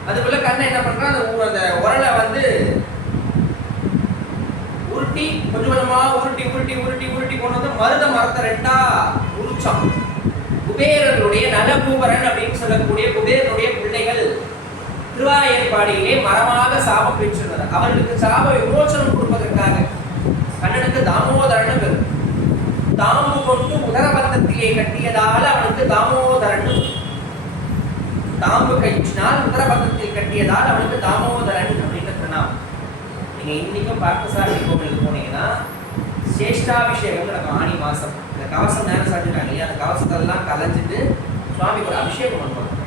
அதுக்குள்ள கண்ணை என்ன பண்றான், அந்த உரலை வந்து உருட்டி கொஞ்சம் கொஞ்சமா உருட்டி உருட்டி உருட்டி உருட்டி கொண்டு வந்து மருத மரத்தை 2ஆ உரிச்சான். குபேரனுடைய நலபூபரன் அப்படின்னு சொல்லக்கூடிய குபேரனுடைய பிள்ளைகள் திருவாயர்பாடியிலே மரமாக சாபம் பெற்றிருந்தனர். அவர்களுக்கு சாப விமோசனம் கொடுப்பதற்காக கண்ணனுக்கு தாமோதரன் பேர். தாம்பு கொண்டு உதரபந்தத்திலே கட்டியதால் அவனுக்கு தாமோதரன். தாம்பு கயிற்றினால் உதரபந்தத்தில் கட்டியதால் அவனுக்கு தாமோதரன் அப்படின்ற திருநாமம். நீங்கள் இன்றைக்கும் பார்த்தசாரதி கோவிலுக்கு போனீங்கன்னா சேஷ்டாபிஷேகம் நடக்கும் ஆனி மாதம். இந்த கவசம் நேரம் சாப்பிட்டுருக்காங்க இல்லையா, அந்த கவசத்தெல்லாம் கலைஞ்சிட்டு சுவாமிக்கு ஒரு அபிஷேகம் பண்ணுவாங்க.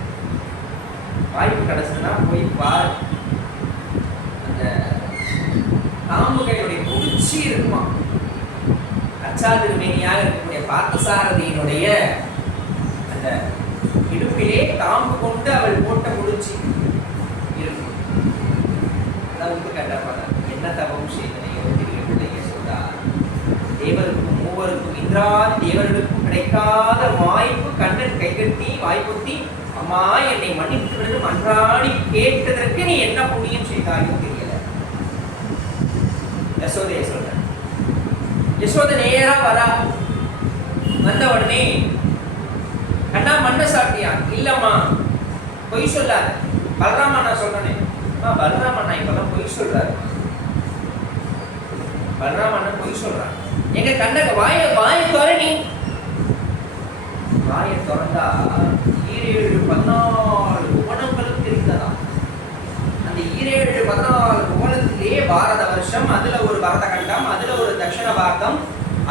வாய்ப்பு கிடச்சுன்னா போய் பாரு. அந்த தாம்புகையுடைய முடிச்சி இருக்குமா, அச்சாதிருமேனியாக இருக்கக்கூடிய பார்த்தசாரதியினுடைய அந்த இடுப்பிலே தாம்பு கொண்டு அவள் போட்ட முடிச்சி இருக்கும். அதாவது கேட்டாப்பாங்க, என்ன தவம் செய்தனையோ தெரியவில்லை யசோதா. தேவருக்கும் மூவருக்கும் இந்திராதி தேவர்களுக்கும் கிடைக்காத வாய்ப்பு கண்ணன் கைகட்டி வாய்ப்புத்தி அம்மா என்னை மன்னித்து விடுன்னு மன்றாடி கேட்டதற்கு நீ என்ன புண்ணியம் செய்தாயோ தெரியல. யசோதைய சொல்ற. யசோத நேரா வரா. வந்த உடனே கண்ணா மண்ணை சாப்பிட்டியா? இல்லம்மா. பொய் சொல்லாத. பலராமா நான் சொல்றேனே. பலராமண்ணா இப்பதான் பொய் சொல்றாரு. பலராமண்ணன் பொய் சொல்றான். எங்க கண்ணக வாய தோற. நீ வாய திறந்தா 14 புவனங்களும் தெரிந்ததா. அந்த 14 புவனத்திலேயே பாரத வருஷம், அதுல ஒரு பரத கண்டம், அதுல ஒரு தட்சிண பாரதம்,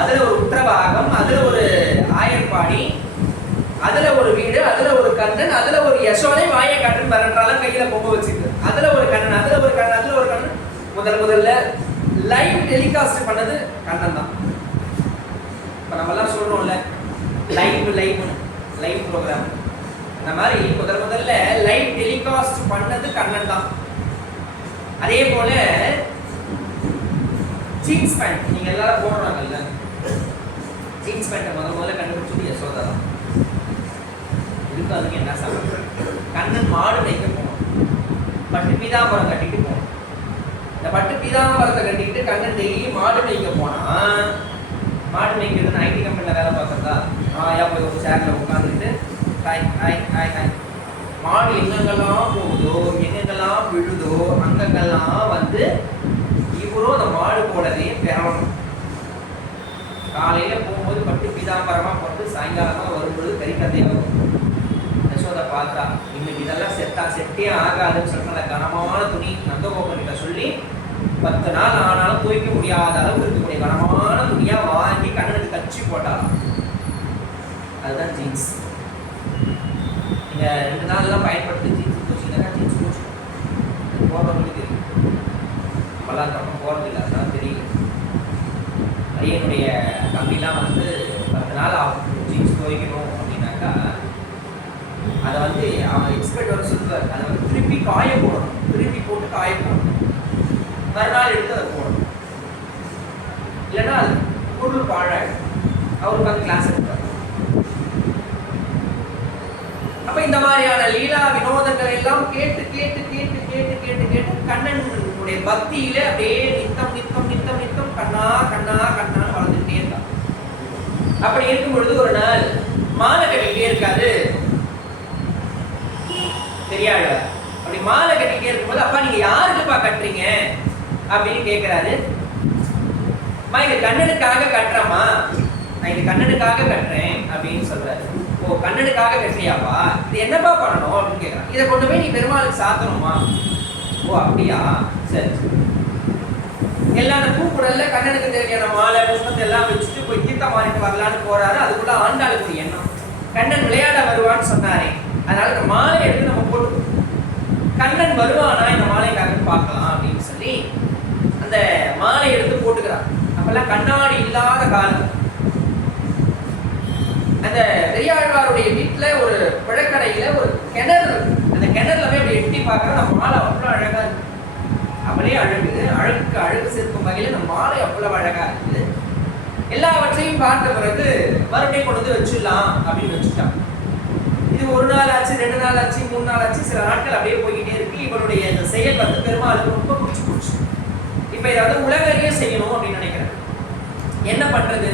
அதுல ஒரு உத்தரபாகம், அதுல ஒரு ஆயர்பாடி, அதுல ஒரு வீடு, அதுல ஒரு கண்ணன், அதுல ஒரு யசோதை வாயை காட்டன் பரண்டாலும் கையில பொங்க வச்சுருக்கு. அதுல ஒரு கண்ணன், அதுல ஒரு கண்ணன், அதுல ஒரு கண்ணன். முதல்ல லைவ் டெலிகாஸ்ட் பண்ணது கண்ணன் தான். இப்ப நம்ம எல்லாம் சொல்றோம்ல லைவ் ப்ரோக்ராம், அந்த மாதிரி முதல்ல லைவ் டெலிகாஸ்ட் பண்ணது கண்ணன் தான். அதே போல ஜீன்ஸ் பேண்ட் நீங்க எல்லாரும் போடுறாங்கல்ல, ஜீன்ஸ் பேண்ட்டை முதல்ல கண்டுபிடிச்சது யசோதா தான். இதுக்கு அதுக்கு என்ன சம்பந்தம்? கண்ணன் மாடு மேய்க்க போனோம், பட்டு பீதாம்பரம் கட்டிட்டு போனோம். இந்த பட்டு பீதாம்பரத்தை கட்டிக்கிட்டு கண்ணன் டெய்லி மாடு மேய்க்க போனா, மாடு மேய்க்கிறது ஐடி கம்பெனியில் வேலை பார்க்கறதா போய் ஒரு சேர்ல உட்காந்துக்கிட்டு மாடு எங்கெங்கெல்லாம் போகுதோ எங்கெங்கெல்லாம் விழுதோ அங்கெங்கெல்லாம் வந்து இவரும் அந்த மாடு போலவே பெறணும். காலையில போகும்போது பட்டு பீதாம்பரமா போட்டு சாயங்காலமா வரும்போது கறிக்கதையா வரும். யசோதை பார்த்தா இன்னைக்கு இதெல்லாம் செட்டே ஆகாதுன்னு சொல்ற கனமான துணி நந்தகோபன் கிட்ட சொல்லி 10 நாள் ஆனாலும் துவைக்க முடியாத அளவு இருக்கக்கூடிய கனமான துணியா வாங்கி கண்ணனுக்கு தச்சு போட்டாலாம். அதுதான் ஜீன்ஸ். நீங்க 2 நாள்லாம் பயன்படுத்தி ஜீன்ஸ் போச்சுன்னா ஜீன்ஸ் போச்சு போடுறவங்களுக்கு தெரியும். நம்மளாம் அந்த பக்கம் போறது இல்லை, அதெல்லாம் தெரியல. அரியனுடைய தம்பிலாம் வந்து 10 நாள் ஆகும் ஜீன்ஸ் துவைக்கணும் அப்படின்னாக்கா அதை வந்து அவன் எக்ஸ்பர்ட் வர சொல்லுவார். அதை வந்து திருப்பி காய போடணும், திருப்பி போட்டு காய போடணும், மறுநாள் எடுத்து அதை போடணும். இல்லைன்னா அது பொருள் பாழாயிடும். அவருக்கு வந்து கிளாஸ் எடுப்பார். அப்ப இந்த மாதிரியான லீலா வினோதங்கள் எல்லாம் கேட்டு கேட்டு கேட்டு கேட்டு கேட்டு கேட்டு கண்ணனுடைய பக்தியில அப்படியே நித்தம் நித்தம் நித்தம் நித்தம் கண்ணா கண்ணா கண்ணான்னு வளர்ந்துட்டே இருந்தான். அப்படி இருக்கும் பொழுது ஒரு நாள் மாலை கட்டிக்கிட்டே இருக்காது தெரியாது. அப்படி மாலை கட்டிக்கிட்டே இருக்கும்போது அப்பா நீங்க யாருக்குப்பா கட்டுறீங்க அப்படின்னு கேட்கிறாரு. அம்மா இது கண்ணனுக்காக கட்டுறம்மா, நான் இது கண்ணனுக்காக கட்டுறேன் அப்படின்னு சொல்றாரு. ஓ கண்ணனுக்காக கட்டுறியாப்பா, இது என்னப்பா பண்ணணும் அப்படின்னு கேட்கறான். இதை கொண்டு போய் நீ பெருமாளுக்கு சாத்தணுமா? ஓ அப்படியா, சரி. எல்லா பூக்குடல்ல கண்ணனுக்கு தேவையான மாலை புஷ்பத்தை எல்லாம் வச்சுட்டு போய் தீர்த்தம் மாறிட்டு வரலான்னு போறாரு. அதுக்குள்ள ஆண்டாளுக்கு ஒரு எண்ணம், கண்ணன் விளையாட வருவான்னு சொன்னாரே, அதனால இந்த மாலை எடுத்து நம்ம போட்டு கண்ணன் வருவானா இந்த மாலைக்காக பார்க்கலாம் அப்படின்னு சொல்லி அந்த மாலை எடுத்து போட்டுக்கிறான். அப்பெல்லாம் கண்ணாடி இல்லாத காலம். அந்த பெரியாழ்வாருடைய வீட்டுல ஒரு பிழக்கடையில ஒரு கிணறு, அந்த கிணறுல போய் அப்படி எட்டி பார்க்கற அந்த மாலை அவ்வளவு அழகா இருக்கு. அவளே அழகுக்கு அழகு சேர்க்கும் வகையில அந்த மாலை அவ்வளவு அழகா இருக்கு. எல்லாவற்றையும் பார்த்த பிறகு மறுபடியும் கொண்டு வந்து வச்சிடலாம் அப்படின்னு வச்சுட்டான். இது 1 நாள் ஆச்சு, 2 நாள் ஆச்சு, 3 நாள் ஆச்சு, சில நாட்கள் அப்படியே போய்கிட்டே இருக்கு. இவனுடைய இந்த செயல் வந்து பெருமாளுக்கு ரொம்ப பிடிச்சு போச்சு. இப்ப இதை உலகறிய செய்யணும் அப்படின்னு நினைக்கிறேன். என்ன பண்றது?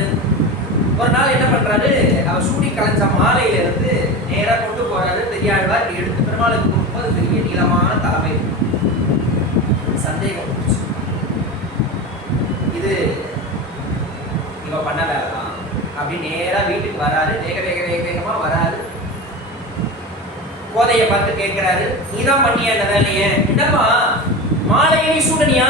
ஒரு நாள் என்ன பண்றாரு, அவர் சூடி கலைஞ்ச மாலையில இருந்து நேரா கொண்டு போறாரு. பெரியாழ்வார் எடுத்து பெருமாளுக்கு கொடுக்கும்போது பெரிய நீளமான தலைமை. சந்தேகம் போச்சு, இது இவ பண்ண வேலைதான் அப்படின்னு நேரா வீட்டுக்கு வராரு. வேகமா வராரு. கோதையை பார்த்து கேட்கிறாரு, நீதான் பண்ணியா இந்த வேலையை? என்னப்பா மாலையை நீ சூடனியா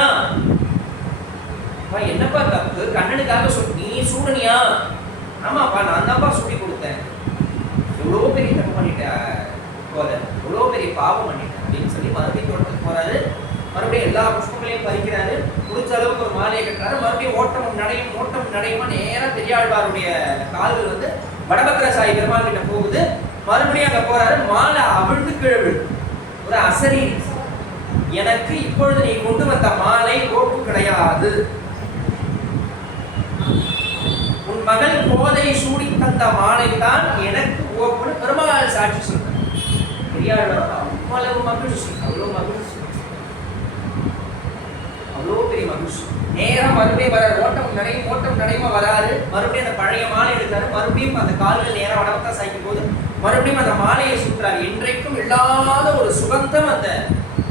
என்னப்பா தப்பு? கண்ணனுக்காக நீ சூடனியா? ஆமாப்பா, நான் தான்ப்பா சூடி கொடுத்தேன். எவ்வளோ பெரிய தப்பு பண்ணிட்டேன், எவ்வளோ பெரிய பாவம் பண்ணிட்டேன் அப்படின்னு சொல்லி மறுபடியும் தோட்டத்துக்கு போறாரு. மறுபடியும் எல்லா புஷ்பங்களையும் பறிக்கிறாரு. முடிச்ச அளவுக்கு ஒரு மாலையை கட்டுறாரு. மறுபடியும் ஓட்டம் நடையுமா நேரா பெரியாழ்வாருடைய கால்கள் வந்து வடபத்திரசாயி பெருமாள் கிட்ட போகுது. மறுபடியும் அங்க போறாரு. மாலை அவிழ்ந்து கீழே ஒரு அசரி, எனக்கு இப்பொழுது நீ கொண்டு வந்த மாலை கோப்பு கிடையாது, உன் மகள் கோதை சூடி தந்த மாலை தான் எனக்கு ஓப்புன்னு பெருமாள் சாட்சி சொல்ற. பெரியாழ்வார் அவ்வளவு மகிழ்ச்சி, அவ்வளோ பெரிய மகிழ்ச்சி. நேரம் மறுபடியும் வர ஓட்டம் நடையுமா வராரு. மறுபடியும் அந்த பழைய மாலை எடுக்கிறாரு. மறுபடியும் அந்த கால்கள் நேரம் வடபத்திர சாய்க்கும் போது மறுபடியும் அந்த மாலையை சுற்றுறாரு. இன்றைக்கும் இல்லாத ஒரு சுகந்தம் அந்த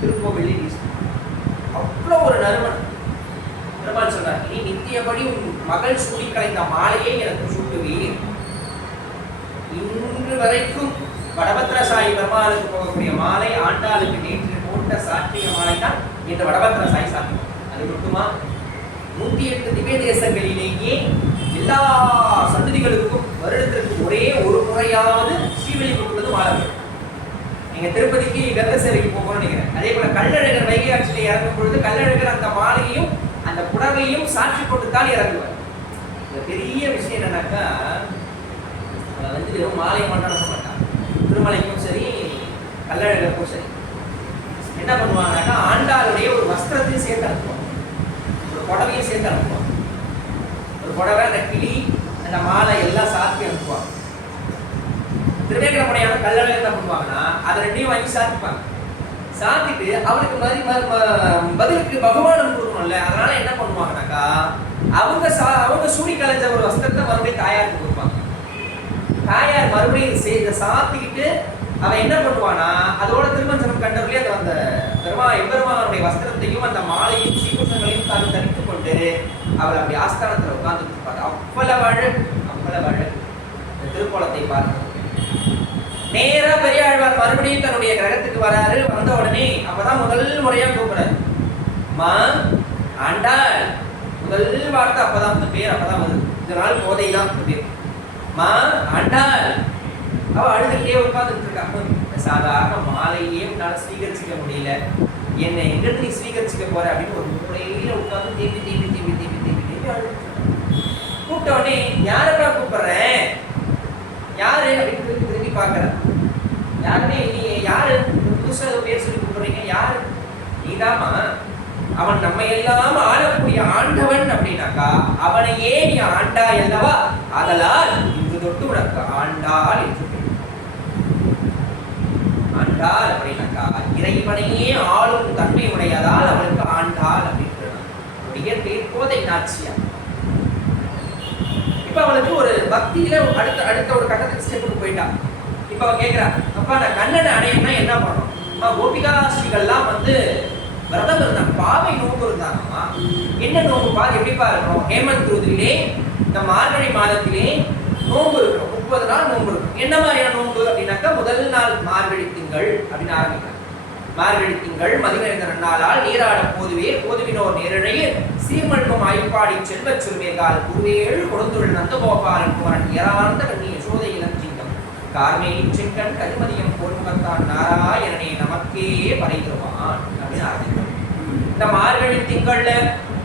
திருக்கோவிலில் வீசும். அவ்வளோ ஒரு நறுமணம். பெருமாள் சொல்றார், நீ நித்தியபடி உன் மகள் சூடி கலைந்த மாலையை எனக்கு சூட்டுவீர். இன்று வரைக்கும் வடபத்திரசாயி பெருமாளுக்கு போகக்கூடிய மாலை ஆண்டாளுக்கு நேற்று போட்ட சாற்றிய மாலை தான் இந்த வடபத்திரசாயி சாத்தியம். அது மட்டுமா, 108 திவ்ய தேசங்களிலேயே எல்லா சன்னதிகளுக்கும் வருடத்திற்கு ஒரே ஒரு முறையாவது ஸ்ரீவில்லிபுத்தூர்ல மாலை வரும். நீங்க திருப்பதிக்கு கந்தசேரிக்கு போகணும்னு நினைக்கிறேன். அதே போல கள்ளழகர் வைகை ஆற்றிலே இறங்கும் பொழுது கள்ளழகர் அந்த மாலையும் அந்த புடவையும் சாட்சி கொண்டுத்தான் இறங்குவார். இந்த பெரிய விஷயம் என்னன்னாக்கா, வந்து வெறும் மாலை மட்டும் அனுப்ப மாட்டாங்க. திருமலைக்கும் சரி கள்ளழகருக்கும் சரி என்ன பண்ணுவாங்கன்னாக்கா, ஆண்டாளுடைய ஒரு வஸ்திரத்தையும் சேர்த்து அனுப்புவாங்க, ஒரு புடவையும் சேர்த்து அனுப்புவாங்க. ஒரு புடவை, அந்த கிளி, அந்த மாலை எல்லாம் சாத்தி அனுப்புவாங்க. திருவேங்கடமுடையான கள்ளழகர் என்ன பண்ணுவாங்கன்னா, அதை ரெண்டையும் வாங்கி சாத்திப்பாங்க. சாத்திட்டு அவனுக்கு பதிலுக்கு பகவானும் கொடுக்கணும்ல, அதனால என்ன பண்ணுவாங்கன்னாக்கா, அவங்க சூடி கலைஞ்ச ஒரு வஸ்திரத்தை மறுபடியும் தாயாருக்கு கொடுப்பாங்க. தாயார் மறுபடியும் செய்த சாத்திக்கிட்டு அவன் என்ன பண்ணுவானா, அதோட திருமஞ்சனம் கண்டவர்களே அந்த எம்பெருமானுடைய வஸ்திரத்தையும் அந்த மாலையும் ஸ்ரீகிருஷ்ணங்களையும் தான் தரித்து கொண்டு அவள் அப்படி ஆஸ்தானத்துல உட்கார்ந்து இருப்பாங்க. அவ்வளவு திருக்கோலத்தை பார்க்க நேரா பெரியாழ்வார் மறுபடியும் தன்னுடைய கிரகத்துக்கு வராரு. வந்த உடனே அப்பதான் முதல் முறையா கூப்பிடுறாரு, மா ஆண்டாள். முதல் வார்த்தை அப்பதான், அந்த பேர் அப்பதான் வருது. இதனால் கோதைதான் பேர். மா ஆண்டாள். அவ அழுதுகிட்டே உட்கார்ந்துட்டு இருக்கா. சாதாரண மாலையே உன்னால ஸ்வீகரிச்சிக்க முடியல, என்னை எங்கிருந்து நீ ஸ்வீகரிச்சிக்க போற அப்படின்னு ஒரு முறையில உட்கார்ந்து தேம்பி அழுது. கூப்பிட்ட உடனே யாரப்பா கூப்பிடுறேன், யாரு அப்படின்னு திரும்பி பார்க்கிறேன். யாருமே நீ யாரு, புதுசா பேர் சொல்லி கூப்பிடுறீங்க, யாரு? நீதாமா, அவன் நம்ம எல்லாம் ஆளக்கூடிய ஆண்டவன் அப்படின்னாக்கா அவனையே நீ ஆண்டா அல்லவா, அதனால் இன்று தொட்டு உனக்கு ஆண்டாள் என்று ஆண்டாள் அப்படின்னாக்கா இறைவனையே ஆளும் தன்மை உடையதால் அவளுக்கு ஆண்டாள் அப்படின்ற பேர் கோதை நாச்சியா. இப்ப அவளுக்கு ஒரு பக்தியில அடுத்த ஒரு கட்டத்துக்கு ஸ்டெப்புக்கு போயிட்டான். இப்ப அவன் கேட்கிறான், அப்பா நான் கண்ணனை அடையணும்னா என்ன பண்ணணும்? கோபிகாஸ்ரீகள்லாம் வந்து விரதம் இருந்தாங்க, பாவை நோம்பு இருந்தாங்கம்மா. என்ன நோம்பு பாது எப்படிப்பா இருக்கணும்? ஹேமந்த் ருத்ரிலே இந்த மார்கழி மாதத்திலே நோம்பு இருக்கணும், 30 நாள் நோம்பு இருக்கும். என்ன மாதிரியான நோம்பு அப்படின்னாக்கா, முதல் நாள் மார்கழி திங்கள் அப்படின்னு ஆரம்பிக்கிறாங்க. மார்கழி திங்கள் மதிநேர்ந்த நன்னாளால் நீராட போதுவினோர் நேரழையில் சீர்மல்கும் ஆய்ப்பாடி செல்வச் சிறுவேகால் குருவேழு கொடுந்துள் நந்தகோபாலன் குமரன் ஏராந்த கண்ணி யசோதை இளஞ்சிங்கம் கார்மேயின் செங்கன் கருமதியம் போர்முகத்தான் நாராயணனே நமக்கே படைத்திருவான் அப்படின்னு ஆரம்பிக்கிறோம். இந்த மார்கழி திங்கள்ல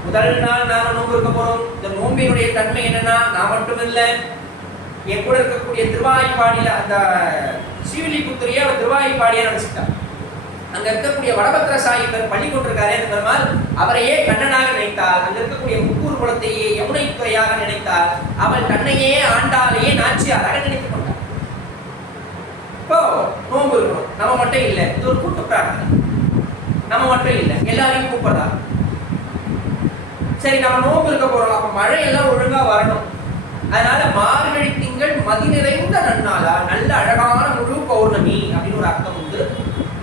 முதல் நாள் நாம நோம்பு இருக்க போறோம். இந்த நோம்பினுடைய தன்மை என்னன்னா, நான் மட்டும் இல்ல, என் கூட இருக்கக்கூடிய திருவாய்ப்பாடியில அந்த ஸ்ரீவில்லிபுத்தூரையே அவர் திருவாய்ப்பாடியா நினைச்சுட்டார். அங்க இருக்கக்கூடிய வடபத்திரசாயி பள்ளி கொண்டிருக்காரே அந்த பெருமாள், அவரையே கண்ணனாக நினைத்தால், அங்க இருக்கக்கூடிய முக்கூர் குளத்தையே யமுனை துறையாக நினைத்தால், அவள் தன்னையே ஆண்டாலேயே நாச்சியாராக நினைத்துக் கொண்டார். இப்போ நோம்பு இருக்கணும், நம்ம மட்டும் இல்லை, இது ஒரு கூட்டு பிரார்த்தனை. நம்ம மட்டும் இல்லை, எல்லாரையும் கூப்பிடலாம். சரி, நம்ம நோம்பு இருக்க போறோம், அப்ப மழை எல்லாம் ஒழுங்கா வரணும். அதனால மார்கழி திங்கள் மதி நிறைந்த நன்னாளா, நல்ல அழகான முழு பௌர்ணமி அப்படின்னு ஒரு அர்த்தம் உண்டு.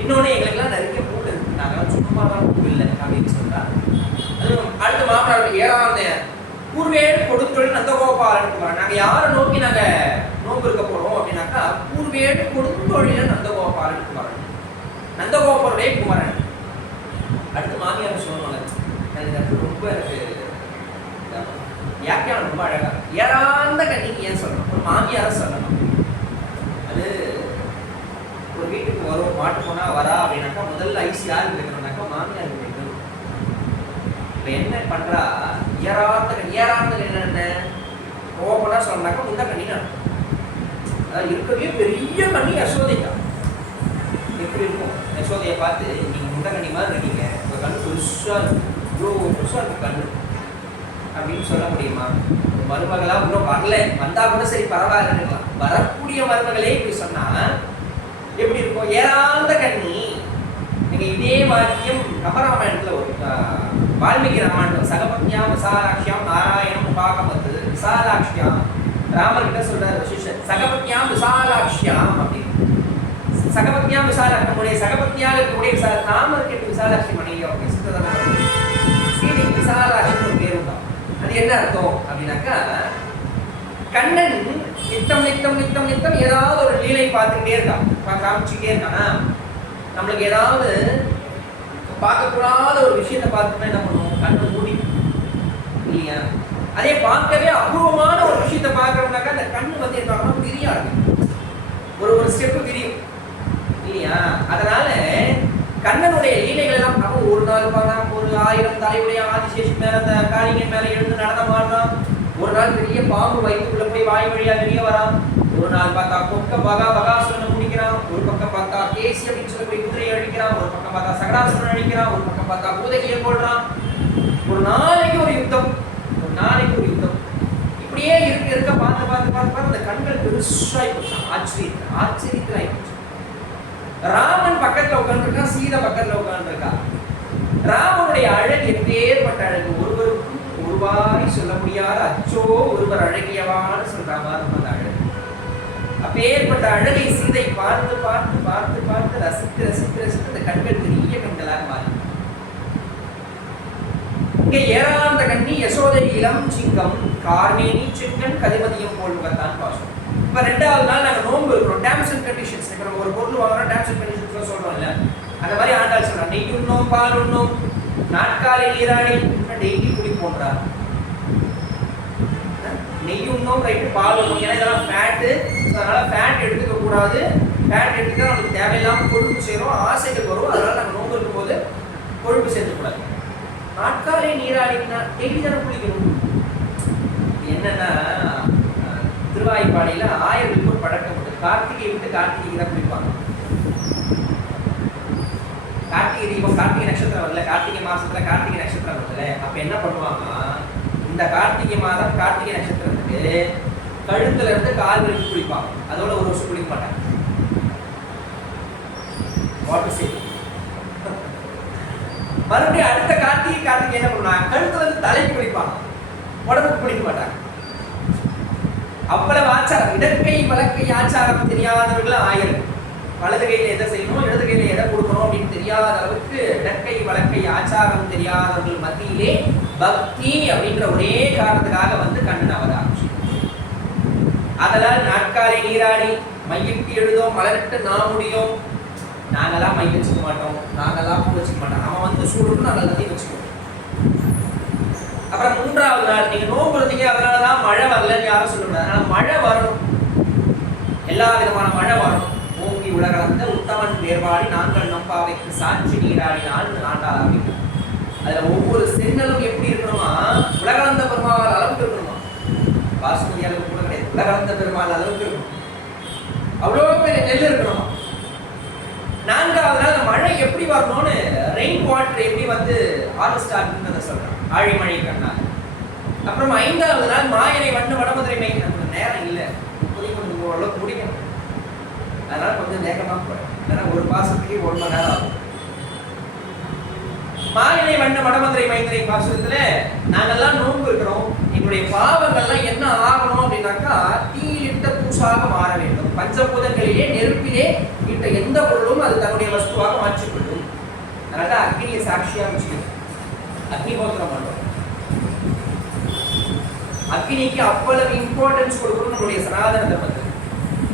இன்னொன்னு எங்களுக்கெல்லாம் நிறைய மூடு இருக்கு, நாங்கெல்லாம் சும்மா தான் பூ இல்லை அப்படின்னு சொல்றாங்க. அது அடுத்த மாப்பிள்ள ஏழாவது பூர்வேடு கொடுத்தொழில் நந்தகோபாலன் குமரன். நாங்க யாரை நோக்கி நாங்க நோம்பு இருக்க போறோம் அப்படின்னாக்கா, பூர்வேடு கொடுத்தொழில நந்தகோபாலன் குமரன், நந்தகோபாலுடைய குமரன். அடுத்து மாமியார் சொல்லுவாங்க, எனக்கு ரொம்ப எனக்கு வியாக்கியானம் ரொம்ப அழகா ஏறாந்த கண்ணிக்கு ஏன் சொல்லணும், ஒரு மாமியார சொல்லணும். அது ஒரு வீட்டுக்கு வரும், மாட்டு போனா வரா அப்படின்னாக்கா முதல்ல ஐஸ் யாருக்கு வைக்கணும்னாக்கா மாமியாருக்கு வைக்கணும். இப்ப என்ன பண்றா, ஏறாந்த என்ன ஓப்பனா சொல்லணும்னாக்கா முந்த கண்ணின்னு அர்த்தம். அதாவது இருக்கவே பெரிய கண்ணி யசோதைக்கா. எப்படி இருக்கும், யசோதையை பார்த்து நீங்க முந்த கண்ணி மாதிரி இருக்கீங்க, உங்க கண்ணு பெருசா இருக்கு, இவ்வளோ பெருசா இருக்கு கண்ணு அப்படின்னு சொல்ல முடியுமா? மருமகளா இன்னும் வரல, வந்தா கூட சரி பரவாயில்ல இருக்கலாம். வரக்கூடிய மருமகளே இப்படி சொன்னா எப்படி இருக்கும்? ஏறாந்த கண்ணி. நீங்க இதே வாக்கியம் கம்பராமாயணத்துல ஒரு வால்மீகி ராமாயணம், சகபத்யாம் விசாலாட்சியாம் நாராயணம் உபாகமத்து விசாலாட்சியாம், ராமர் கிட்ட சொல்றாரு வசிஷ்டர், சகபத்யாம் விசாலாட்சியாம் அப்படின்னு. சகபத்யாம் விசாலாட்சி, நம்முடைய சகபத்யாக இருக்கக்கூடிய ராமருக்கு விசாலாட்சி மனைவி அவங்க சீதைக்கு விசாலாட்சின்னு ஒரு பேர் உண்டா. அது என்ன அர்த்தம் அப்படின்னாக்கா, கண்ணன் நித்தம் நித்தம் நித்தம் நித்தம் ஏதாவது ஒரு லீலை பார்த்துக்கிட்டே இருக்கான், காமிச்சுட்டே இருக்கானா. நம்மளுக்கு ஏதாவது பார்க்கக்கூடாத ஒரு விஷயத்தை பார்த்துட்டா என்ன பண்ணுவோம், கண்ணு மூடி இல்லையா? அதே பார்க்கவே அபூர்வமான ஒரு விஷயத்தை பார்க்கறோம்னாக்கா அந்த கண்ணு வந்து என்ன பிரியா இருக்கு, ஒரு ஸ்டெப்பு பிரியும் இல்லையா? அதனால கண்ணனுடைய லீலைகள் எல்லாம் நம்ம ஒரு நாள் பார்க்கலாம், ஒரு 1000 தலையுடைய ஆதிசேஷன் மேல அந்த காளிங்கன் மேல எழுந்து நடனம் ஆடுறான், ஒரு நாள் பெரிய பாம்பு வயிற்றுக்குள்ள போய் வாய் வழியா வெளியே வரான், ஒரு நாள் பார்த்தா கொக்க பகாசுரனை முடிக்கிறான், ஒரு பக்கம் பார்த்தா கேசி அப்படின்னு சொல்லக்கூடிய குதிரையை அழிக்கிறான், ஒரு பக்கம் பார்த்தா சகடாசுரன் அழிக்கிறான், ஒரு பக்கம் பார்த்தா பூதகியை போடுறான். ஒரு நாளைக்கு ஒரு யுத்தம், ஒரு நாளைக்கு ஒரு யுத்தம். இப்படியே இருக்க பார்த்து பார்த்து பார்த்து பார்த்து அந்த கண்கள் பெருசாகி போச்சு, ஆச்சரியத்தில் ஆயிப்போச்சு. ராமன் பக்கத்துல உட்காந்துருக்கா, சீதை பக்கத்துல உட்காந்துருக்கா. ராமனுடைய அழகு எப்பேற்பட்ட அழகு, ஒருவருக்கும் ஒருவாய் சொல்ல முடியாத அச்சோ ஒருவர் அழகியவான்னு சொல்ற மாதிரி அந்த அழகு. அப்பேற்பட்ட அழகை சீதை பார்த்து பார்த்து பார்த்து பார்த்து ரசித்து ரசித்து ரசித்து அந்த கண்கள் பெரிய கண்களாக மாறி. இங்க ஏறாந்த கண்ணி யசோதை இளம் சிங்கம் கார்மேனி செங்கன் கதிமதியம் போல் முகத்தான் பாசம். இப்ப 2வது நாள் நாங்க நோன்பு இருக்கிறோம், டேர்ம்ஸ் அண்ட் கண்டிஷன்ஸ். இப்ப நம்ம ஒரு பொருள் வாங்குறோம், டேர்ம்ஸ் அண்ட் கண்டிஷன்ஸ் சொல்றோம்ல, அந்த மாதிரி ஆண்டாள் சொல்றான், நெய் உண்ணும் பால் உண்ணும் நாட்காலை நீராடி டெய்லி குளிப்போன்றா. நெய் உண்ணும் ரைட்டு, பால் உண்ணும், ஏன்னா இதெல்லாம் ஃபேட்டு, அதனால ஃபேட் எடுத்துக்க கூடாது. ஃபேட் எடுத்துக்க நமக்கு தேவையில்லாம கொழுப்பு சேரும், ஆசைகள் வரும், அதனால நாங்கள் நோன்பு இருக்கும்போது கொழுப்பு சேர்த்துக்கூடாது. நாட்காலை நீராடினா டெய்லி தானே குளிக்கணும். என்னன்னா திருவாய்ப்பாடியில ஆயர்களுக்கு ஒரு பழக்கம் உண்டு, கார்த்திகை விட்டு கார்த்திகை தான் குளிப்பாங்க. கார்த்திகை தீபம், கார்த்திகை நட்சத்திரம் வரல, கார்த்திகை மாசத்துல கார்த்திகை நட்சத்திரம் வரல, அப்ப என்ன பண்ணுவாங்க, இந்த கார்த்திகை மாதம் கார்த்திகை நட்சத்திரத்துக்கு கழுத்துல இருந்து கால் வரைக்கும் குளிப்பாங்க. அதோட ஒரு வருஷம் குளிக்க மாட்டாங்க. மறுபடியும் அடுத்த கார்த்திகை என்ன பண்ணுவாங்க, கழுத்துல இருந்து தலைக்கு குளிப்பாங்க, உடம்புக்கு குளிக்க மாட்டாங்க. அவ்வளவு ஆச்சாரம், இடக்கை வலக்கை ஆச்சாரம் தெரியாதவர்கள் ஆயிரம். வலது கையில எதை செய்யணும், இடது கையில எதை கொடுக்கணும் அப்படின்னு தெரியாத அளவுக்கு இடக்கை வலக்கை ஆச்சாரம் தெரியாதவர்கள் மத்தியிலே பக்தி அப்படின்ற ஒரே காரணத்துக்காக வந்து கண்ணன் அவதாரம். அதெல்லாம் நாட்காலை நீராடி மையிட்டு எழுதோம், மலரிட்டு நாம் முடியும். நாங்கெல்லாம் மை வச்சுக்க மாட்டோம், நாங்கெல்லாம் பூ வச்சுக்க மாட்டோம், அவன் வந்து சூடுன்னு நாங்கள் எல்லாத்தையும் வச்சுக்குவோம். அப்புறம் 3வது நாள் நீங்க நோன்பு இருந்தீங்க, அதனாலதான் மழை வரலன்னு யாரும் சொல்ல முடியாது. அதனால மழை வரணும், எல்லா விதமான மழை வரணும். ஓங்கி உலகளந்த உத்தமன் வேர்வாடி நாங்கள் நம்பாவைக்கு சாட்சி நீராடி நாண்டாளாவி. அதுல ஒவ்வொரு செங்கலும் எப்படி இருக்கணுமா, உலகளந்த பெருமாள் அளவுக்கு இருக்கணுமா, பாசுமதி அளவுக்கு கூட கிடையாது, உலகளந்த பெருமாள் அளவுக்கு இருக்கணும். அவ்வளோ பேர் நெல் இருக்கணுமா. 4வது நாள் மழை எப்படி வரணும்னு, ரெயின் வாட்டர் எப்படி வந்து ஹார்வெஸ்ட் ஆகுதுன்னு சொல்றேன், ஆழிமழை கண்ணால். அப்புறம் 5வது நாள் மாயனை வண்ணு வடமதுரை மை. நமக்கு நேரம் இல்லை, கொஞ்சம் ஓரளவுக்கு முடிக்கணும், அதனால கொஞ்சம் வேகமாக போறேன், ஏன்னா ஒரு பாசத்துக்கு 1 மணி நேரம் ஆகும். மாயனை வண்ண வடமதுரை மைந்தரை பாசத்துல நாங்கெல்லாம் நோன்பு இருக்கிறோம், எங்களுடைய பாவங்கள்லாம் என்ன ஆகணும் அப்படின்னாக்கா, தீயிலிட்ட பூசாக மாற வேண்டும். பஞ்சபூதங்களிலே நெருப்பிலே இட்ட எந்த பொருளும் அது தன்னுடைய வஸ்துவாக மாற்றிக்கொள்ளும். அதனால அக்னியை சாட்சியா வச்சுக்கணும், அக்னிஹோத்திரம் பண்றோம். அக்னிக்கு அவ்வளவு இம்பார்ட்டன்ஸ் கொடுக்கணும் நம்மளுடைய சனாதன தர்மத்தில்.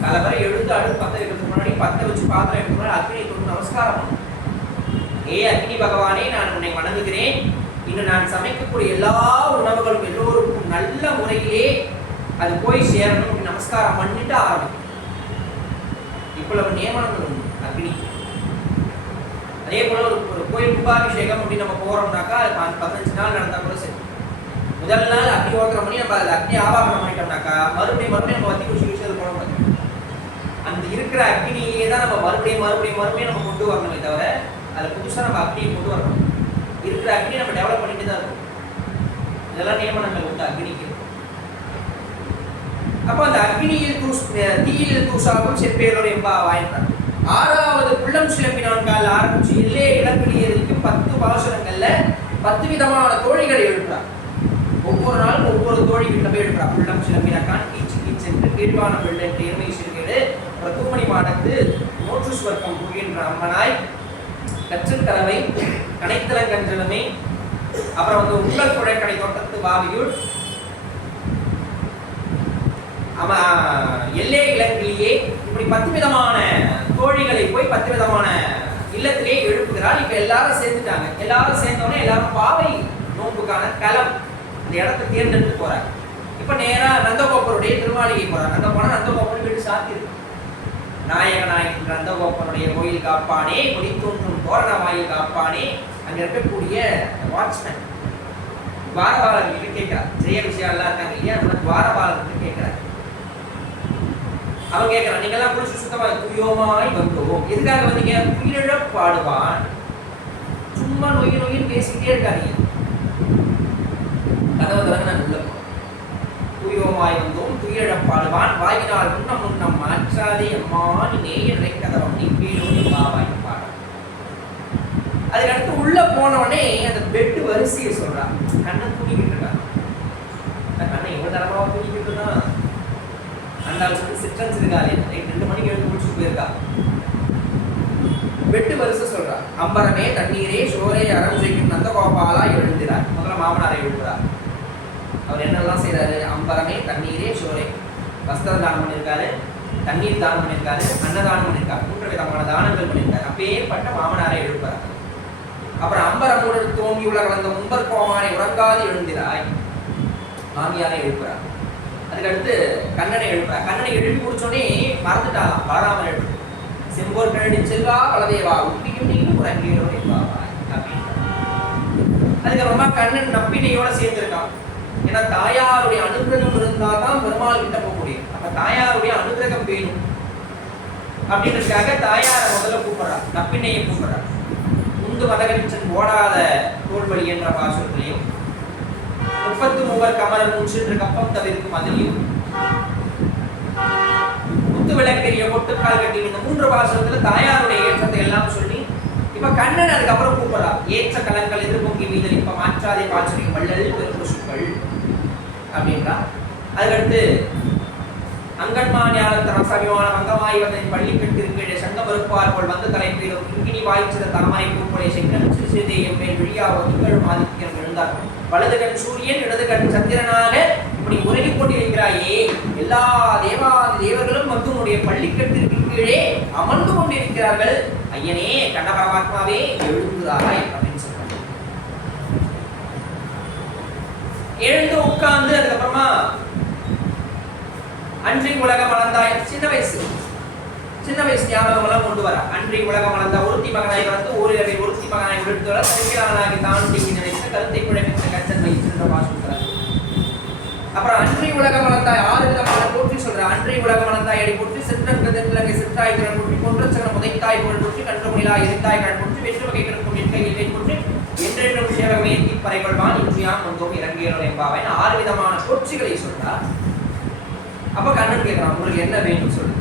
தலைவரை எழுந்து அடுப்பு பத்த வைக்கிறதுக்கு முன்னாடி, பத்த வச்சு பாத்திரம் எடுத்து முன்னாடி அக்னியை கொடுத்து நமஸ்காரம் பண்ணணும். ஏ அக்னி பகவானே, நான் உன்னை வணங்குகிறேன், இன்னும் நான் சமைக்கக்கூடிய எல்லா உணவுகளும் எல்லோருக்கும் நல்ல முறையிலே அது போய் சேரணும். நமஸ்காரம் பண்ணிட்டு ஆரம்பிக்கும். இவ்வளவு நியமனங்கள் உண்டு அக்னி. அதே போல ஒரு கோயில் கும்பாபிஷேகம் அப்படின்னு நம்ம போறோம்னாக்கா 15 நாள் நடந்தா கூட சரி. முதல் நாள் அக்னிஹோத்திரம் பண்ணி நம்ம அதில் அக்னி ஆவாகனம் பண்ணிட்டோம்னாக்கா மறுபடியும் நம்ம வத்தி குச்சி விஷயத்தில் போட முடியும். அந்த இருக்கிற அக்னியே தான் நம்ம மறுபடியும் நம்ம கொண்டு வரணுமே தவிர அதில் புதுசாக நம்ம அக்னியை கொண்டு வரணும். இருக்கிற அக்னியை நம்ம டெவலப் பண்ணிட்டு தான் இருக்கணும். இதெல்லாம் நியமனங்கள் உண்டு அக்னிக்கு. அப்போ அந்த அக்னியில் தீயில் தூசாகும் செப்பேரோட என்பா வாய்ந்தார். 6வது புள்ளம் சிலம்பினான்கால் ஆரம்பிச்சு எல்லே இடங்களியருக்கு 10 பாசனங்கள்ல 10 விதமான தோழிகளை எழுப்புறார். ஒவ்வொரு நாளும் ஒவ்வொரு தோழி கிட்ட போய் எழுப்புறார். புள்ளம் சிலம்பினாக்கான் கீச்சு கீச்சென்று கீழ்வான வெள்ளை எருமை சிறுகேடு தூமணி மாடத்து நோற்று சுவர்க்கம் புகின்ற அம்மனாய் கற்றல் கனைத்தலங்கன்றலுமே அப்புறம் உங்கள் குழைக்கடை தோட்டத்து வாவியுள் எல்லே இளங்கிலேயே இப்படி 10 விதமான தோழிகளை போய் 10 விதமான இல்லத்திலே எழுப்புகிறாள். இப்ப எல்லாரும் சேர்ந்துட்டாங்க. எல்லாரும் சேர்ந்தோடனே எல்லாரும் பாவை நோன்புக்கான களம் இந்த இடத்தை தேர்ந்தெடுத்து போறாங்க. இப்ப நேரா நந்தகோபருடைய திருமாளிகை போறாங்க. அங்க போனா நந்தகோபர் வீடு சாத்தியிருக்கு. நாயகனாயின் நந்தகோபனுடைய கோயில் காப்பானே, முடித்தோன்றும் தோரண வாயில் காப்பானே, அங்க இருக்கக்கூடிய வாட்ச்மேன் துவாரபாலர்கள் கேட்கிறார். ஜெய விஷயம் எல்லாம் இருக்காங்க இல்லையா, அந்த துவாரபாலர்கள் கேட்கிறார். அவன் கேட்கிறான், நீங்க எல்லாம் குளிச்சு சுத்தமா துயோமாய் வந்தோம், எதுக்காக வந்தீங்க? துயிலழ பாடுவான். சும்மா நொய்யின் பேசிக்கிட்டே இருக்காதீங்க. கதவை திறங்க நான் உள்ள துயோமாய் வந்தோம், துயிலழ பாடுவான், வாயினால் முன்னம் மாற்றாதே அம்மா நீ நேயரை கதவம் நீ கீழோடி பாவாய் பாட. அதுக்கடுத்து உள்ள போனோடனே அந்த பெட்டு வரிசையை சொல்றான். கண்ணை தூங்கிக்கிட்டு இருக்கான். கண்ணை எவ்வளவு தரமா தூங்கிக்கிட்டு இருக்கான். அந்த சிற்றன்ஸ் இருக்காரு, 2 மணிக்கு எழுந்து முடிச்சுட்டு போயிருக்கா. வெட்டு வரிசை சொல்றா. அம்பரமே தண்ணீரே சோரே அறம் செய்யும் நந்தகோபாலா எழுந்திரார். முதல்ல மாமனாரை எழுப்புறார். அவர் என்னெல்லாம் செய்யறாரு? அம்பரமே தண்ணீரே சோரே, வஸ்திரம் தானம் பண்ணியிருக்காரு, தண்ணீர் தானம் பண்ணியிருக்காரு, அன்னதானம் பண்ணியிருக்காரு, 3 விதமான தானங்கள் பண்ணியிருக்காரு. அப்பேற்பட்ட மாமனாரை எழுப்புறார். அப்புறம் அம்பரமுடன் தோங்கி உலக வந்த முன்பர் கோமானை உறங்காது எழுந்திராய், மாமியாரை எழுப்புறார். அதுக்கடுத்து கண்ணனை எழுப்புறார். கண்ணனை எழுப்பி முடிச்சோடனே மறந்துட்டாலாம். பலராமன் எழுப்பு செம்போர் கழனி செல்வா பலதேவா உப்பியும் நீயும் உறங்கியோ என்பாவாய் அப்படின்னு. அதுக்கப்புறமா கண்ணன் நப்பினையோட சேர்ந்திருக்கான். ஏன்னா தாயாருடைய அனுகிரகம் இருந்தால் தான் பெருமாள் கிட்ட போக முடியும். அப்ப தாயாருடைய அனுகிரகம் வேணும் அப்படின்றதுக்காக தாயாரை முதல்ல கூப்பிடுறான், நப்பினையை கூப்பிடுறான். முந்து மதகடிச்சன் ஓடாத தோல்வழி என்ற பாசுரத்திலையும் 33 கமரன் மூன்று கப்பம் தவிர்க்கும் அதிலையும் முத்து விளக்கெரிய பொட்டுக்கால் கட்டி இந்த 3 பாசுரத்துல தாயாருடைய ஏற்றத்தை எல்லாம் சொல்லி இப்ப கண்ணன் அதுக்கப்புறம் கூப்பிடுறா. ஏற்ற கலங்கள் எதிர்பொங்கி மீதல் இப்ப மாற்றாதே பாச்சரியம் வள்ளல் பெரும்பசுக்கள் அப்படின்றா. அதுக்கடுத்து அங்கன்மா ஞானத்தன சமயமான வங்கமாய் வந்தன் பள்ளி கட்டிருக்கிற சங்க மறுப்பார் போல் வந்து தலைப்பீடும் இங்கினி வாய்ச்சித தாமரை பூப்பொலை செங்கன் சிறுதேயம் மேல் விழியாவோ திங்களும் ஆதித்யம் எழுந்தார். வலது கண் சூரியன் இடது கண் சந்திரனாக இப்படி உறங்கி கொண்டிருக்கிறாயே, எல்லா தேவாதி தேவர்களும் வந்து உன்னுடைய பள்ளிக்கட்டிற்கு கீழே அமர்ந்து கொண்டிருக்கிறார்கள். ஐயனே கண்ண பரமாத்மாவே எழுந்துதாய் அப்படின்னு சொல்றாங்க. எழுந்து உட்கார்ந்து அதுக்கப்புறமா அன்றை உலகம் வளர்ந்தாய், சின்ன வயசு ஞாபகம் எல்லாம் கொண்டு வர. அன்றை உலகம் வளர்ந்த ஒருத்தி மகனாய் வளர்ந்து ஓரிரவை ஒருத்தி மகனாய் விழுத்துவர தனிப்பிலானாகி தாண்டி நினைத்த கருத்தை குழப்பித்த கச்சன் வைத்திருந்த வாசுகிறார். அப்புறம் அன்றை உலகம் வளர்ந்தாய் 6 விதமான போற்றி சொல்ற. அன்றை உலகம் வளர்ந்தாய் அடி போற்றி, சிற்றன் கதிர்லகை சிற்றாய் திறன் போற்றி, கொன்றச்சகன முதைத்தாய் பொருள் போற்றி, கன்று முனிலா எரித்தாய் கண் போற்றி, வெற்று வகை கிடக்கும் எண்கையில் வை போற்றி, என்றென்றும் சேவகமே பறைகொள்வான் இன்றியாம் வந்தோம் இறங்கியோ என்பாவை 6 விதமான போற்றிகளை சொல்றார். அப்ப கண்ணன் கேட்கறான், உங்களுக்கு என்ன வேணும்னு சொல்லுங்க.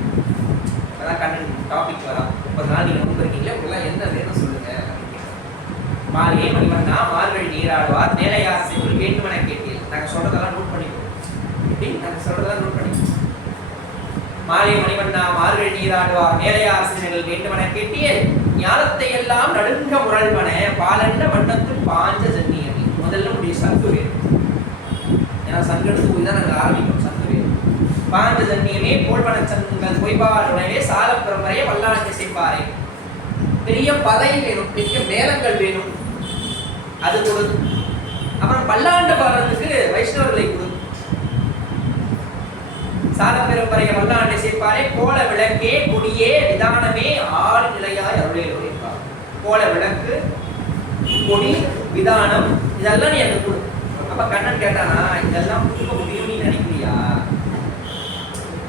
அதான் கண்ணன் டாபிக் வரா. 30 நாள் நீங்க முன்பு இருக்கீங்களா, உங்களுக்கு என்ன வேணும் சொல்லுங்க. மாலையே மணிவண்ணா மார்கழி நீராடுவார் நேரையார் சென்று வேண்டுமென கேட்டீர்கள். நாங்க சொல்றதெல்லாம் நோட் பண்ணிக்கோ. நாங்க சொல்றதெல்லாம் நோட் பண்ணிக்கோ. மாலை மணிவண்ணா மார்கழி நீராடுவார் நேரையார் சென்று வேண்டுமென கேட்டீர்கள். ஞானத்தை எல்லாம் நடுங்க முரள்வன பாலண்ட வண்ணத்துள் பாஞ்ச ஜன்னியமி. முதல்ல முடிய சங்கு வேணும். ஏன்னா சங்கெடுத்து போய் தான் நாங்கள் ஆரம்பிக்கிறோம். சங்கு வேணும். பாஞ்ச ஜன்னியமே போல்வன சங்கங்கள் பொய்பாடுடனே சால பரம்பரையை வல்லாண்ட செய்வாரே. பெரிய பதை வேணும், பெரிய மேளங்கள் வேணும். அது கொடுத்து அப்புறம் பல்லாண்டு பாடுறதுக்கு வைஷ்ணவர்களை கொடு. சாலம் பெரும் பறைய வல்லாண்டை சேர்ப்பாரே கோல விளக்கே கொடியே விதானமே ஆள் நிலையாய் அருளே இருப்பார். கோல விளக்கு, கொடி, விதானம் இதெல்லாம் நீ எனக்கு கொடு. அப்ப கண்ணன் கேட்டானா, இதெல்லாம் கொடுக்க முடியும் நீ நினைக்கிறியா?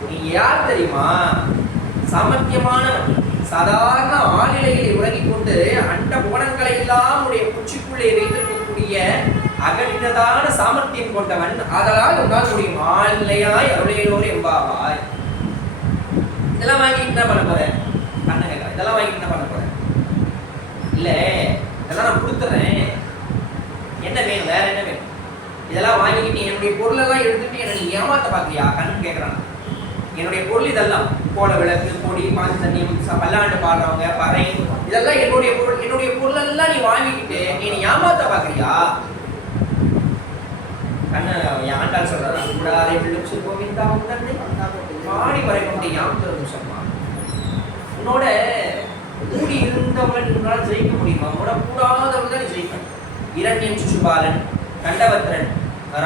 நீ யார் தெரியுமா? சாமர்த்தியமானவன். சாதாரண ஆழ்நிலையில் உறங்கிக் கொண்டு அண்ட புவனங்களை எல்லாம் உடைய குச்சிக்குள்ளே வைத்திருக்கக்கூடிய அகடினதான சாமர்த்தியம் கொண்டவன். அதனால் உன்னால் முடியும். ஆழ்நிலையாய் அருளையோர் எம்பாவாய். இதெல்லாம் வாங்கிட்டு என்ன பண்ண போறேன்? கண்ணன் கேட்க, இதெல்லாம் வாங்கிட்டு என்ன பண்ண போறேன்? இல்ல, இதெல்லாம் நான் கொடுத்துறேன், என்ன வேணும், வேற என்ன வேணும்? இதெல்லாம் வாங்கிக்கிட்டு என்னுடைய பொருளெல்லாம் எடுத்துட்டு என்ன நீ ஏமாத்த பாக்குறியா? கண்ணன் கேட்கறான். என்னுடைய பொருள் இதெல்லாம், கோல விளக்கு, கொடி, பாஞ்சு தண்ணி, பல்லாண்டு பாடுறவங்க, பறை, இதெல்லாம் என்னுடைய பொருள். என்னுடைய பொருள் எல்லாம் நீ வாங்கிக்கிட்டு நீ ஏமாத்த பாக்குறியா? கண்ணன் ஆண்டாள் சொல்றாரு, கூடாரை விழுச்சு கோவிந்தா உந்தன்னை பாடி வரை கொண்டு யாம் தரும் சொன்னா. உன்னோட கூடி இருந்தவங்க உன்னால ஜெயிக்க முடியுமா? உன்னோட கூடாதவங்க தான் நீ ஜெயிக்க. இரண்யன் சுசுபாலன், கண்டவத்திரன்,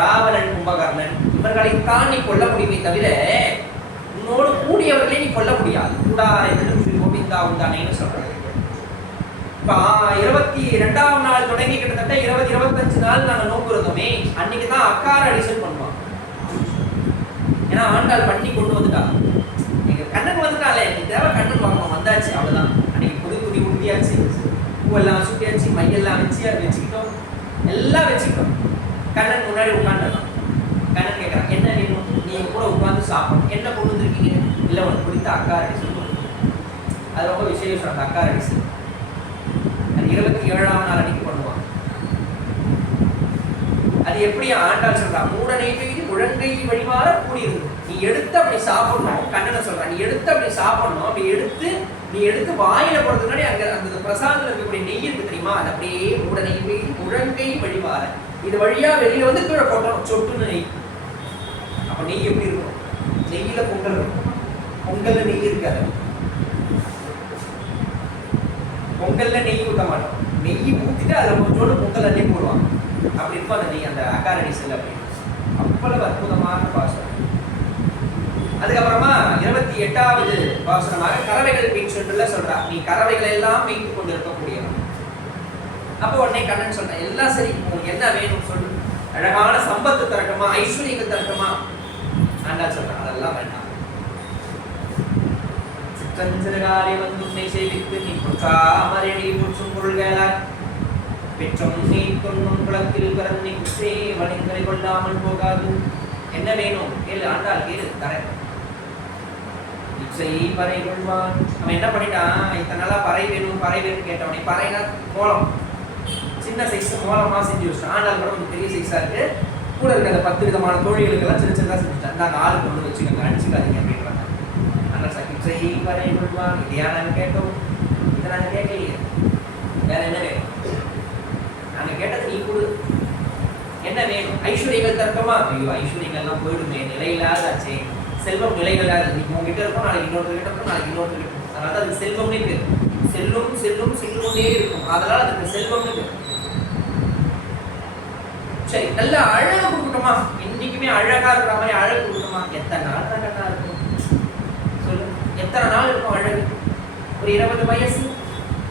ராவணன், கும்பகர்ணன் இவர்களைத்தான் நீ கொல்ல முடியுமே தவிர உன்னோடு கூடியவர்களே நீ கொல்ல முடியாது. கூடாரை விழுச்சு கோவிந்தா உந்தானேன்னு சொல்றாரு. இப்போ 22ஆம் நாள் தொடங்கி கிட்டத்தட்ட 20-25 நாள் நாங்கள் நோன்பு இருந்தோமே, அன்னைக்கு தான் அக்கார அடிஷன் பண்ணுவோம். ஏன்னா ஆண்டாள் பண்ணி கொண்டு வந்துட்டா. எங்க கண்ணன் வந்துட்டாலே, எனக்கு தேவை கண்ணன் வாங்குவோம், வந்தாச்சு, அவ்வளோதான். அன்னைக்கு புது துணி உடுத்தியாச்சு, பூவெல்லாம் சுட்டியாச்சு, மையெல்லாம் வச்சு அதை வச்சுக்கிட்டோம், எல்லாம் வச்சுக்கிட்டோம். கண்ணன் முன்னாடி உட்காந்துடலாம். கண்ணன் கேட்குறான், என்ன வேணும்? நீ கூட உட்காந்து சாப்பிடணும். என்ன கொண்டு வந்துருக்கீங்க? இல்லை, உனக்கு பிடித்த அக்கார அடிஷன். அது ரொம்ப விசேஷம். அந்த அக்கார அடிஷன் 27ஆம் நாள் அன்னைக்கு பண்ணுவான். அது எப்படி ஆண்டாள் சொல்றா, மூடனை பெய்து முழங்கை வழிமாற கூடியிருக்கு. நீ எடுத்து அப்படி சாப்பிடணும். கண்ணனை சொல்றா, நீ எடுத்து அப்படி சாப்பிடணும். அப்படி எடுத்து நீ எடுத்து வாயில போறதுக்கு முன்னாடி அங்க அந்த பிரசாதத்துல இருக்கக்கூடிய நெய் இருக்கு தெரியுமா, அது அப்படியே மூடனை பெய்து முழங்கை வழிமாற இது வழியா வெளியில வந்து கீழே போட்டோம், சொட்டுன்னு நெய். அப்ப நெய் எப்படி இருக்கும்? நெய்யில பொங்கல் இருக்கும். பொங்கல்ல நெய் இருக்காது. பொங்கல்ல நெய் ஊற்ற மாட்டோம். நெய் ஊற்றிட்டு அதில் கொஞ்சோடு பொங்கல் அள்ளி போடுவாங்க. அப்படி இருக்கும் அந்த நெய், அந்த அக்காரணி செல். அப்படி அவ்வளவு அற்புதமான பாசனம். அதுக்கப்புறமா 28வது பாசனமாக கறவைகள் மீட்சுல சொல்றா, நீ கறவைகளை எல்லாம் மீட்டு கொண்டு இருக்கக்கூடியவன். அப்போ உடனே கண்ணன் சொல்றேன், எல்லாம் சரி, உங்களுக்கு என்ன வேணும் சொல்லு. அழகான சம்பத்து தரட்டுமா, ஐஸ்வர்யங்கள் தரட்டுமா? ஆண்டாள் சொல்றேன், அதெல்லாம் வேண்டாம். சிற்றஞ்சிறுகாரை வந்து உன்னை சேவித்து நீ குற்றாமரடி முற்றும் பொருள்களாய் பெற்றும் நீ தொன்னும் குளத்தில் பிறந்து குற்றே வணிகங்களை கொள்ளாமல் போகாது. என்ன வேணும் கேளு, ஆண்டாள் கேளு, தரேன். இச்சை பறை கொள்வான். அவன் என்ன பண்ணிட்டான், இத்தனை நாளா பறை வேணும் பறை வேணும் கேட்டவனே, பறைனா மோளம், சின்ன சைஸ் மோளமா செஞ்சு வச்சுட்டான். ஆண்டாள் கூட கொஞ்சம் பெரிய சைஸா இருக்கு. கூட இருக்க அந்த 10 விதமான தோழிகளுக்கெல்லாம் சின்ன சின்னதா செஞ்சுட்டான். நாங்கள் 4 கொண்டு வச்சுக்கோங்க, அடிச்சுக்காதீங்க அப்படின்றாங்க. இச்சை பறை கொள்வான். இதையா நாங்கள் கேட்டோம்? இதை நாங்கள் கேட்கலையே. வேற என்ன வேணும்? நாங்கள் கேட்டது நீ கொடு. என்ன வேணும்? ஐஸ்வர்யங்கள் தரட்டுமா? ஐயோ, ஐஸ்வர்யங்கள்லாம் போயிடுமே, நிலையில்லாதாச்சே. செல்வம் நிலைகளாக இன்னைக்கு உங்ககிட்ட இருக்கும், நாளைக்கு இன்னொருத்தர் கிட்ட இருக்கும், நாளைக்கு இன்னொருத்தர் இருக்கும். அதனால அது செல்வம்னே பேர். செல்லும் செல்லும் சென்று கொண்டே இருக்கும். அதனால அதுக்கு செல்வம்னு பேர். சரி, நல்ல அழகு கொடுக்கட்டுமா? இன்னைக்குமே அழகா இருக்கிற மாதிரி அழகு கொடுக்கணுமா? எத்தனை நாள் அழகா இருக்கும் சொல்லு. எத்தனை நாள் இருக்கும் அழகு? ஒரு 20 வயசு,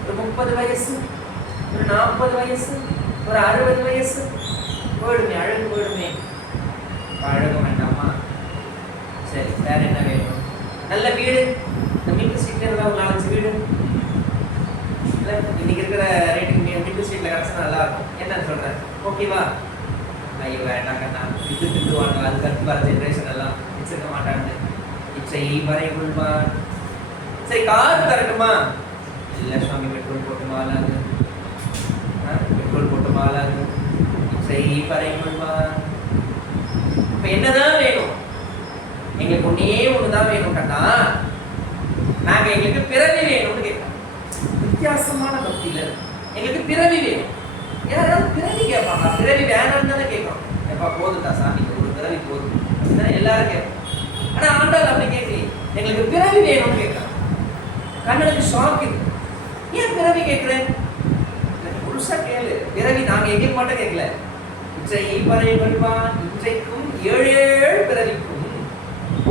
ஒரு 30 வயசு, ஒரு 40 வயசு, ஒரு 60 வயசு போயிடுமே, அழகு போயிடுமே. அழகு வேண்டாமா? சரி, வேற என்ன வேணும்? நல்ல வீடு. இந்த மின்ட் ஸ்ட்ரீட்ல இருந்தா ஒரு 4-5 வீடு இல்லை, இன்னைக்கு இருக்கிற ரேட்டுக்கு மின்ட் ஸ்ட்ரீட்ல கிடச்சா நல்லா இருக்கும். என்னன்னு சொல்றேன், ஓகேவா? ஐயோ வேண்டாங்க, நான் இது திட்டுவாங்க, அது கற்று வர ஜென்ரேஷன் எல்லாம் வச்சிருக்க மாட்டான்னு. இச்சை பறை கொள்வான். சரி, கார் தரட்டுமா? இல்லை சுவாமி, பெட்ரோல் போட்டு மாலாது, பெட்ரோல் போட்டு மாலாது. இச்சை பறை கொள்வான். இப்போ என்னதான் வேணும்? எங்களுக்கு ஒன்னே ஒண்ணுதான் வேணும் கண்ணா. நாங்க எங்களுக்கு பிறவி வேணும்னு கேட்போம். வித்தியாசமான பக்தியில எங்களுக்கு பிறவி வேணும். யாராவது பிறவி கேட்பாங்க? பிறவி வேணும்னு தானே கேட்கணும். எப்பா போதுண்டா சாமி, ஒரு பிறவி போதும் அப்படின்னா எல்லாரும் கேட்போம். ஆனா ஆண்டாள் அப்படி கேட்கலையே, எங்களுக்கு பிறவி வேணும்னு கேட்கலாம். கண்ணனுக்கு ஷாக் இது. ஏன் பிறவி கேட்கிறேன்? முழுசா கேளு. பிறவி நாங்க எங்களுக்கு மட்டும் கேட்கல, இன்றை பறை கொள்வான் இன்றைக்கும் 7 பிறவிக்கும்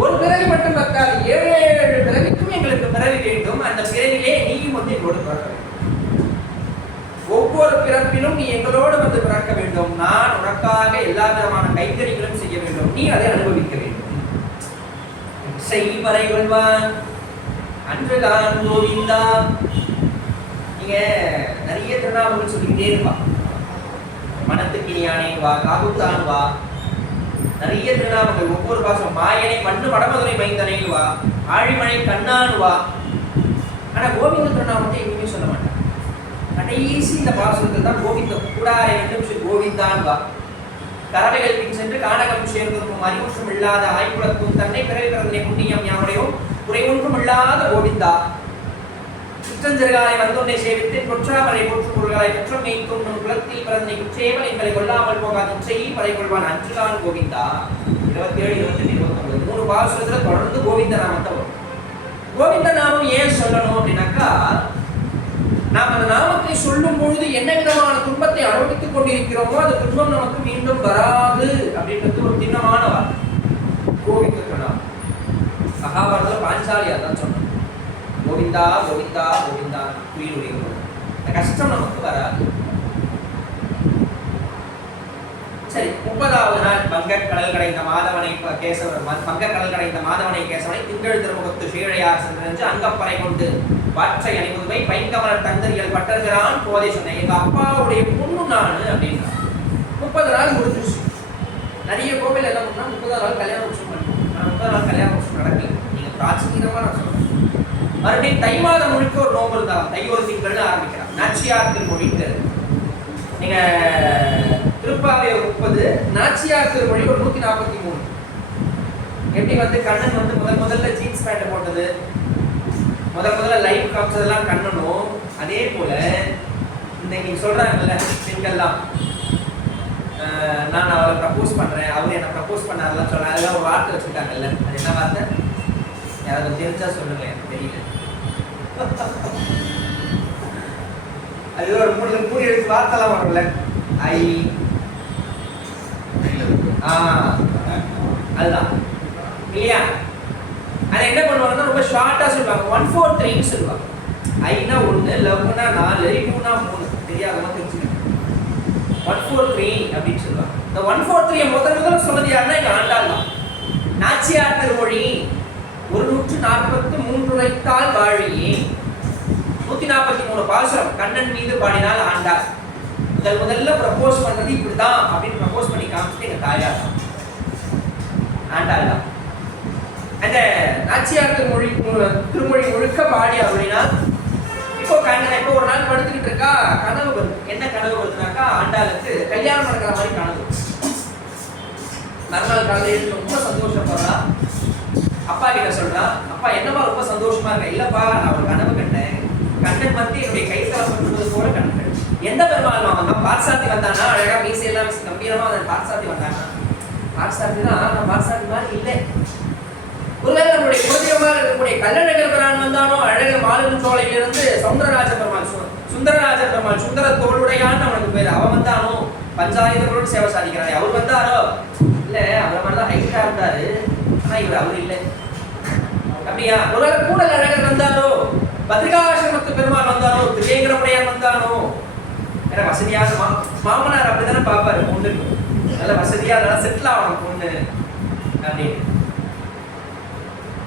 ஒரு பிறவி மட்டும் பார்த்தால் 7 பிறவிக்கும் எங்களுக்கு பிறவி வேண்டும். அந்த பிறவிலே நீயும் வந்து எங்களோடு பிறக்க வேண்டும். ஒவ்வொரு பிறப்பிலும் நீ எங்களோடு வந்து பிறக்க வேண்டும். நான் உனக்காக எல்லா விதமான கைங்கரிகளும் செய்ய வேண்டும். நீ அதை அனுபவிக்க வேண்டும். செய்வரை கொள்வான் அன்றுதான் கோவிந்தா. நீங்க நிறைய திருநாமங்கள் சொல்லிக்கிட்டே இருப்பான். மனத்துக்கு இனியானே வா, காகுத்தான் வா, நிறைய திருநாமங்கள் ஒவ்வொரு பாசம். மாயனை மண்ணு வடமதுரை மைந்தனை வா, ஆழிமழை கண்ணான் வா. ஆனா கோவிந்த திருநாமத்தை எதுவுமே சொல்ல மாட்டான். கடைசி இந்த பாசுரத்தில் தான் கோவிந்த கூடாரை என்றும் கோவிந்தான் வா. கறவைகள் பின் சென்று கானகம் சேர்ந்ததும் அறிவுற்றும் இல்லாத ஆய்குலத்தும் தன்னை பிறவி பிறந்தனை புண்ணியம் யாவுடையும் குறை ஒன்றும் இல்லாத கோவிந்தா. குற்றஞ்செருகாலை வந்துன்னை சேவித்து கொற்றாமரை போற்றும் பொருள்களை குற்றம் மெய்த்தும் நம் குலத்தில் பிறந்தனை குற்றேவல் எங்களை கொல்லாமல் போகாது இன்றையை பறை கொள்வான் அன்றுதான் கோவிந்தா. 27, 28, 29 3 பாசுரத்துல தொடர்ந்து கோவிந்த நாமத்தை வரும். கோவிந்த நாமம் ஏன் சொல்லணும் அப்படின்னாக்கா, நாம் அந்த நாமத்தை சொல்லும் பொழுது என்ன விதமான துன்பத்தை அனுபவித்துக் கொண்டிருக்கிறோமோ அந்த துன்பம் நமக்கு மீண்டும் வராது அப்படின்றது ஒரு திண்ணமான வார்த்தை. கோவிந்த நாமம் மகாபாரதத்தில் பாஞ்சாலியா தான் சொன்னோம். கோவிந்தா கோவிந்தா கோவிந்தா உயிருடைய அந்த கஷ்டம் நமக்கு வராது. சரி, 30வது நாள் பங்கக் கடல் கடைந்த மாதவனை கேசவன் பங்கக் கடல் கடைந்த மாதவனை கேசவனை திங்கள் திருமுகத்து சீழையார் சென்று அங்கப்பறை கொண்டு வாற்றை அணிமுதுமை பைங்கமலர் தந்தரியல் பட்டர்கிறான் போதை சொன்னேன். எங்க அப்பாவுடைய பொண்ணு நானு அப்படின்னா 30 நாள் முடிஞ்சிருச்சு. நிறைய கோவில் என்ன பண்ணா 30வது நாள் கல்யாண உற்சவம் பண்ணுவோம். நான் 30 நாள் கல்யாண உற்சவம் நடக்கல. நீங்க பிராச்சீனமா நான் சொல்றேன். மறுபடியும் தை மாதம் முழுக்க ஒரு நோம்பு இருந்தாலும் தை ஒரு திங்கள்னு ஆரம்பிக்கிறான். நாச்சியார் திருமொழிக்கு நீங்க திருப்பாவையூர் 30, நாச்சியார் திருமொழி ஒரு 143. எப்படி வந்து கண்ணன் வந்து முதல்ல ஜீன்ஸ் பேண்ட் போட்டது, முதல்ல லைவ் காமிச்சதெல்லாம் கண்ணனும், அதே போல இந்த நீங்க சொல்றாங்கல்ல பெண்கள்லாம் நான் அவளை ப்ரப்போஸ் பண்றேன், அவர் என்ன ப்ரப்போஸ் பண்ணாரெல்லாம் சொல்றேன், அதெல்லாம் ஒரு வார்த்தை வச்சுருக்காங்கல்ல. அது என்ன வார்த்தை? யாராவது தெரிஞ்சா சொல்லுங்க, எனக்கு தெரியல. அது ஒரு 3 எழுத்து வார்த்தைலாம் வரும்ல. அதுதான் இல்லையா? அதை என்ன பண்ணுவாங்கன்னா ரொம்ப ஷார்ட்டா சொல்லுவாங்க. 1 4 3 சொல்லுவாங்க. ஐனா 1, லவ்னா 4, யூனா 3. தெரியாதவங்க தெரிஞ்சுக்கணும். 1 4 3 அப்படின்னு சொல்லுவாங்க. இந்த 1 4 3 முதல்ல சொன்னது யாருன்னா எங்க ஆண்டாள் தான். நாச்சியார் திருமொழி 143 உரைத்தால் வாழியே 143 பாசுரம் கண்ணன் மீது பாடினால் ஆண்டாள். முதல்ல ப்ரப்போஸ் பண்றது இப்படிதான் அப்படின்னு ப்ரப்போஸ் பண்ணி காமிச்சிட்டு எங்க தாயார் தான், ஆண்டாள் தான். அந்த நாச்சியார் திருமொழி முழுக்க பாடி அப்படின்னா இப்போ ஒரு நாள் படுத்துக்கிட்டு இருக்கா, கனவு வருது. என்ன கனவு வருதுனாக்கா, ஆண்டாளுக்கு கல்யாணம் நடக்கிற மாதிரி கனவு. மறுநாள் காலையில் ரொம்ப சந்தோஷப்படுறா. அப்பா கிட்ட சொல்றா, அப்பா என்னப்பா ரொம்ப சந்தோஷமா இருக்க? இல்லப்பா, நான் ஒரு கனவு கண்டேன். கண்ணன் வந்து என்னுடைய கைத்தலம் பண்ணுவது போல கண்டேன். எந்த பெருமாள் வந்தான்? பார்சாத்தி வந்தானா? அழகா மீசையெல்லாம் கம்பீரமா பார்சாத்தி வந்தானா? பார்சாத்தி தான். நான் பார்சாத்தி மாதிரி இல்லை. ஒருவேளை நம்முடைய குலதெய்வமாக இருக்கக்கூடிய கள்ளழகர் பெருமான் வந்தானோ? அழகர் மாலுமின் சோலையிலிருந்து சுந்தரராஜ பெருமாள் சுந்தர தோளுடையான்னு அவனுக்கு பேர். அவன் வந்தானோ? பஞ்சாயுதங்களோடு சேவை சாதிக்கிறானே, அவர் வந்தாரோ? இல்ல, அவரை மாதிரிதான் ஹைட்டா இருந்தாரு. ஆனா இவர் அவர் இல்லை. அப்படியா? ஒருவேளை கூடல் அழகர் வந்தாரோ? பத்ரிகாசிரமத்து பெருமாள் வந்தானோ? திரிவேங்கரமுடையான் வந்தானோ? ஏன்னா வசதியாக மாமனார் அப்படித்தானே பார்ப்பாரு. பொண்ணு நல்ல வசதியா நல்லா செட்டில் ஆகணும் பொண்ணு அப்படின்னு.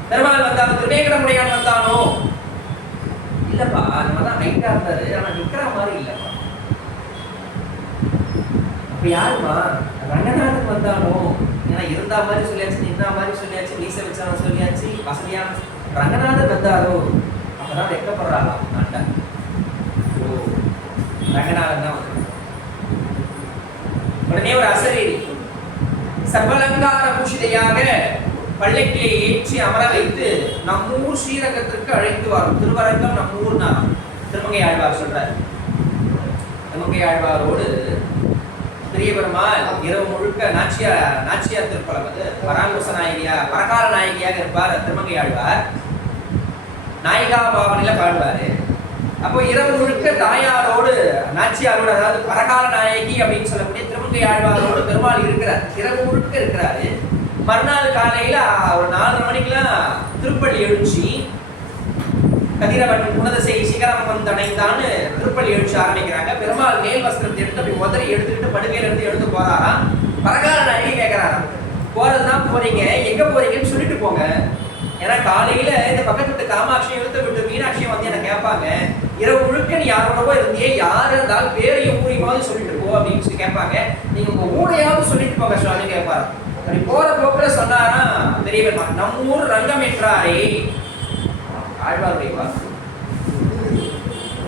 பெருமாள் வந்தாலும் திரிவேங்கரமுடையான் வந்தானோ? இல்லப்பா, நம்ம தான் ஹைட்டா இருந்தாரு, ஆனா நிக்கிற மாதிரி இல்லப்பா. அப்ப யாருமா? ரங்கநாதன் வந்தானோ? ஏன்னா இருந்தா மாதிரி சொல்லியாச்சு, நின்றா மாதிரி சொல்லியாச்சு, மீச வச்சான சொல்லியாச்சு, வசதியான ரங்கநாதன் வந்தாரோ? அப்பதான் வெக்கப்படுறாளா நாட்டா? ஓ, ரங்கநாதன் தான் வந்து. உடனே ஒரு அசரீரி சர்வலங்கார பூஷிதையாக பல்லக்கிலே ஏற்றி அமர வைத்து நம்மூர் ஸ்ரீரங்கத்திற்கு அழைத்து வரும். திருவரங்கம் நம்மூர் நாமம். திருமங்கை ஆழ்வார் சொல்றார். திருமங்கை ஆழ்வாரோடு பெரிய பெருமாள் இரவு முழுக்க நாச்சியார் திருப்பலம் வந்து பராங்குச நாயகியா பரகால நாயகியாக இருப்பார். திருமங்கை ஆழ்வார் நாயிகா பாவனையில பாடுவாரு. அப்போ இரவு முழுக்க தாயாரோடு நாச்சியாரோடு, அதாவது பரகால நாயகி அப்படின்னு சொல்லக்கூடிய திருமங்கை திருமங்கை ஆழ்வாரோடு பெருமாள் இருக்கிறார், இரவு முழுக்க இருக்கிறாரு. மறுநாள் காலையில ஒரு 4:30 மணிக்கெல்லாம் திருப்பள்ளி எழுச்சி, கதிரவன் குணதிசை சிகரம் வந்தடைந்தான்னு திருப்பள்ளி எழுச்சி ஆரம்பிக்கிறாங்க. பெருமாள் மேல் வஸ்திரத்தை எடுத்து அப்படி உதறி எடுத்துக்கிட்டு படுக்கையில இருந்து எடுத்து போறாராம். பரகால நாயகி கேட்கிறாராம், போறதுதான் போறீங்க, எங்க போறீங்கன்னு சொல்லிட்டு போங்க. ஏன்னா காலையில இந்த பக்கத்து விட்டு காமாட்சியும் இழுத்து விட்டு மீனாட்சியும் வந்து என்ன கேட்பாங்க, இரவு முழுக்க நீ யாரோடவோ இருந்தியே, யார் இருந்தாலும் பேரையும் ஊரையாவது சொல்லிட்டு போ அப்படின்னு சொல்லி கேட்பாங்க. நீங்க உங்க ஊரையாவது சொல்லிட்டு போங்க சுவாமி கேட்பாரு. அப்படி போற போக்குல சொன்னாரா பெரியவர், நம்ம ஊர் ரங்கம் என்றாரே ஆழ்வாருடைய வாக்கு.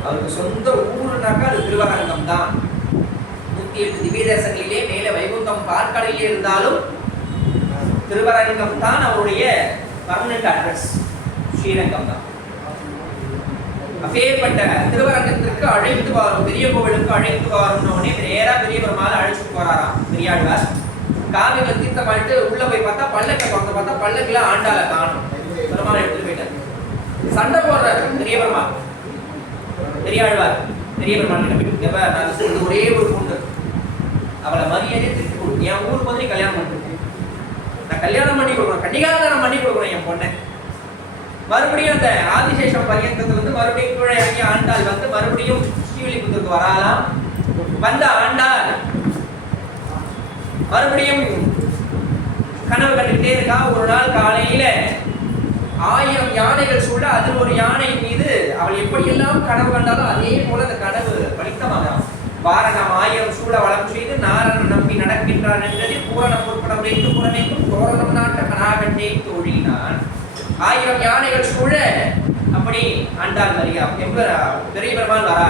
அவருக்கு சொந்த ஊருனாக்கா அது திருவரங்கம் தான். 108 திவ்ய தேசங்களிலே மேல வைகுண்டம் பார்க்கடையிலே இருந்தாலும் திருவரங்கம் தான் அவருடைய பர்மனன்ட் அட்ரஸ், ஸ்ரீரங்கம் தான். அப்பேற்பட்ட திருவரங்கத்திற்கு அழைத்து வரும், பெரிய கோவிலுக்கு அழைத்து வரணும்னே நேரா பெரிய பெருமாள் அழைச்சிட்டு போறாராம் பெரியாழ்வார். காவிரில தீர்த்தம் பண்ணிட்டு உள்ள போய் பார்த்தா பல்லக்க திறந்து பார்த்தா பல்லக்குல ஆண்டாள காணும். பெருமாள் எடுத்துட்டு போயிட்டார். சண்டை போடுறாரு பெரிய பெருமாள், பெரியாழ்வார் பெரிய பெருமாள் நான் சொல்றது ஒரே ஒரு பொண்ணு, அவளை மரியாதையை திருப்பி கொடுக்கும். என் ஊருக்கு வந்து கல்யாணம் பண்ணிட்டு நான் கல்யாணம் பண்ணி கொடுக்கணும், கன்னிகாதானம் பண்ணி கொடுக்கணும் என் பொண்ணை. மறுபடியும் அந்த ஆதிசேஷம் பரியந்தத்துல வந்து மறுபடியும் கீழே இறங்கி ஆண்டாள் வந்து மறுபடியும் ஸ்ரீவில்லிபுத்தூருக்கு வரலாம். வந்த ஆண்டாள் மறுபடியும் கனவு கண்டுகிட்டே இருக்கா. ஒரு நாள் காலையில 1000 யானைகள் சூழ அதில் ஒரு யானை மீது அவள் எப்படியெல்லாம் கனவு கண்டாலும் அதே போல அந்த கனவு பலித்தமாகலாம். வாரணம் 1000 சூழ வளம் செய்து நாரணன் நம்பி நடக்கின்றான் என்றது பூரண பொற்படம் வைத்து புறமைக்கும் தோரணம் நாட்ட கனாகண்டே தோழினான். 1000 யானைகள் சூழ அப்படி ஆண்டாள் மரியா பெரிய பெருமாள் வரா.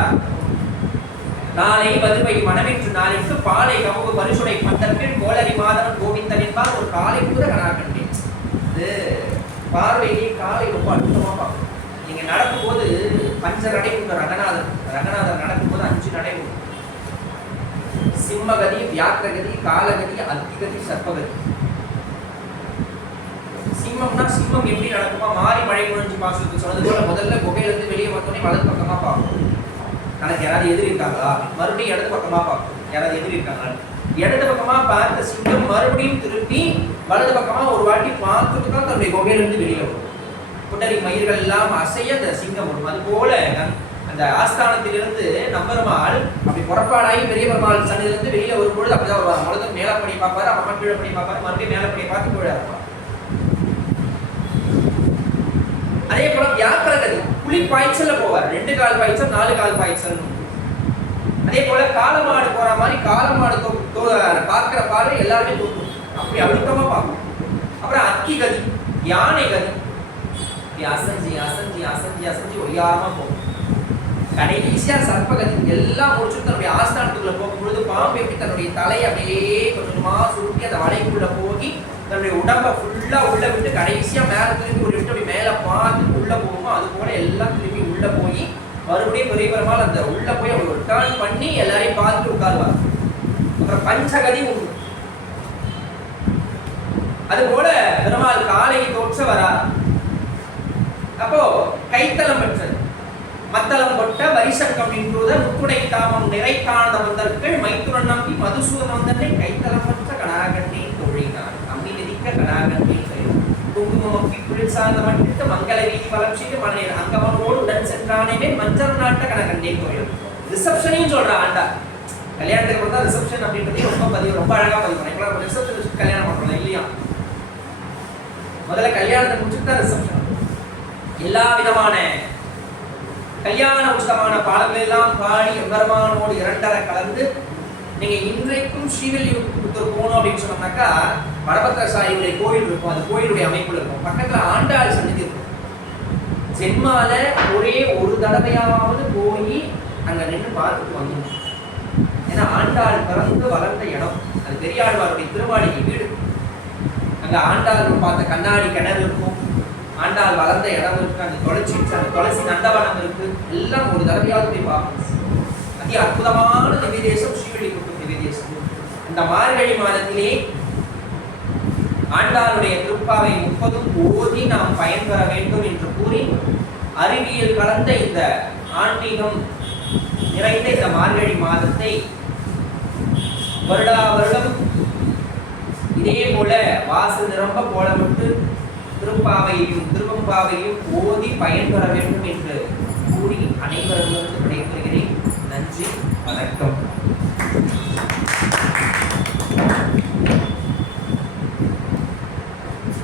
நாளை வதுவை மனமேற்று நாளைக்கு பாலை கமுகு பரிசுடை பந்தற்கில் கோளரி மாதவன் கோவிந்தன் என்பார் ஒரு காலை கூட கனாகண்டே. இது பார்வையிலே காலை ரொம்ப அற்புதமா பார்க்கணும். நீங்க நடக்கும்போது பஞ்ச நடை உண்டு. ரங்கநாதர் நடக்கும்போது 5 நடை உண்டு. சிம்மகதி, வியாக்கிரகதி, காலகதி, அத்திகதி, சர்ப்பகதி. சிம்மம்னா சிம்மம் எப்படி நடக்குமா, மாறி மழை முழிஞ்சு பாசத்துக்கு சொன்னது போல முதல்ல குகையிலிருந்து வெளியே வந்தோடனே வலது பக்கமா பார்க்கும், எனக்கு யாராவது எதிரி இருக்காங்களா, மறுபடியும் இடது பக்கமா பார்க்கும், யாராவது எதிரி இருக்காங்களா. இடது பக்கமா பார்த்த சிங்கம் மறுபடியும் திருப்பி வலது பக்கமா ஒரு வாட்டி பார்த்துட்டு தான் தன்னுடைய குகையிலிருந்து வெளியே வரும். குட்டரி மயிர்கள் எல்லாம் அசைய அந்த சிங்கம் வரும். அது போல அந்த ஆஸ்தானத்திலிருந்து நம்பெருமாள் அப்படி புறப்பாடாகி பெரிய பெருமாள் சன்னிலிருந்து வெளியில வரும்பொழுது அப்படிதான் வருவார். முதல்ல மேல படி பார்ப்பாரு, அப்புறமா கீழே படி பார்ப்பாரு, மறுபடியும் மேல படி பார்த்து கீழே இருப்பார். அதே போல வியாக்கிரகதி புலி பாய்ச்சல்ல போவார். 2 கால் பாய்ச்சல், 4 கால் பாய்ச்சல். அதே போல காலமாடு போற மாதிரி காலமாடு பார்க்கிற பார்வை எல்லாருமே தோற்றும், அப்படி அழுத்தமா பார்க்கும். அப்புறம் அத்தி கதி, யானை கதி, அசஞ்சி அசஞ்சி அசஞ்சி அசஞ்சி ஒய்யாரமா போகும். கடைசியா சர்ப்பகதி எல்லாம் முடிச்சுட்டு தன்னுடைய ஆஸ்தானத்துக்குள்ள போகும்பொழுது பாம்பு எப்படி தன்னுடைய தலையை அப்படியே கொஞ்சமா சுருட்டி அந்த வலைக்குள்ள போகி தன்னுடைய உடம்ப ஃபுல்லா உள்ள விட்டு கடைசியா மேல திரும்பி ஒரு விட்டு அப்படி மேல பார்த்து உள்ள போகுமோ அது போல எல்லாம் திரும்பி உள்ள போய் மறுபடியும் பெரிய பெருமாள் அந்த உள்ள போய் அப்படி ஒரு டர்ன் பண்ணி எல்லாரையும் பார்த்து உட்காருவார். அப்புறம் பஞ்சகதி உண்டு. அது போல பெருமாள் காலை தோற்ற வரார். அப்போ கைத்தலம் பெற்றது மத்தளம் கொட்ட வரிசங்கம் நின்றுத முத்துடை தாமம் நிறைத்தாண்ட வந்தர்கள் மைத்துரன் நம்பி மதுசூதன் வந்தனை கைத்தலம் பெற்ற கடாகண்டே தோழினார் அம்மி நெதிக்க கடாகண்டே குங்குமப்பி குளிர் சார்ந்த மட்டிட்டு மங்கள வீதி வளம் செய்து மனையில் அங்கமனோடு உடன் சென்றானே மஞ்சள் நாட்ட கணக்கண்டே கோயில். ரிசப்ஷனையும் சொல்ற ஆண்டா. கல்யாணத்துக்கு பார்த்தா ரிசப்ஷன் அப்படின்றதே ரொம்ப அழகா பதிவு பண்ணலாம். ரிசப்ஷன் வச்சு கல்யாணம் பண்றோம் இல்லையா? முதல்ல கல்யாணத்தை முடிச்சுட்டு தான் ரிசப்ஷன். எல்லா விதமான கல்யாண உச்சமான பாடல்கள் எல்லாம் பாடி எம்பெருமானோடு 2.5 கலந்து நீங்க இன்றைக்கும் ஸ்ரீவில்லிபுத்தூர் போகணும் அப்படின்னு சொன்னோம்னாக்கா வடபத்திர சாயியுடைய கோயில் இருக்கும். அந்த கோயிலுடைய அமைப்புல இருக்கும். பக்கத்துல ஆண்டாள் சன்னதி இருக்கும். ஜென்மால ஒரே ஒரு தடவையாவது போய் அங்க நின்று பார்த்துட்டு வந்துடும். ஏன்னா ஆண்டாள் பிறந்து வளர்ந்த இடம் அது பெரியாழ்வாருடைய திருமாளிகை வீடு. அங்க ஆண்டாள் பார்த்த கண்ணாடி கிணறு இருக்கும், ஆண்டாள் வளர்ந்த இடம் இருக்கு, அந்த துளசி நந்தவனம் இருக்கு. எல்லாம் ஒரு தடவையாவது போய் பார்க்கணும். அதி அற்புதமான திவ்ய தேசம் ஸ்ரீவில்லிபுத்தூர் திவ்ய தேசம். இந்த மார்கழி மாதத்திலே ஆண்டாளுடைய திருப்பாவை 30 ஓதி நாம் பயன்பெற வேண்டும் என்று கூறி அறிவியல் கலந்த இந்த ஆன்மீகம் நிறைந்த இந்த மார்கழி மாதத்தை வருடா வருடம் இதே போல வாசல் நிரம்ப கோலமிட்டு திருவம்பாவையும் ஓதி பயன்பெற வேண்டும் என்று கூறி அனைவரும் விடைபெறுகிறேன். நன்றி, வணக்கம்.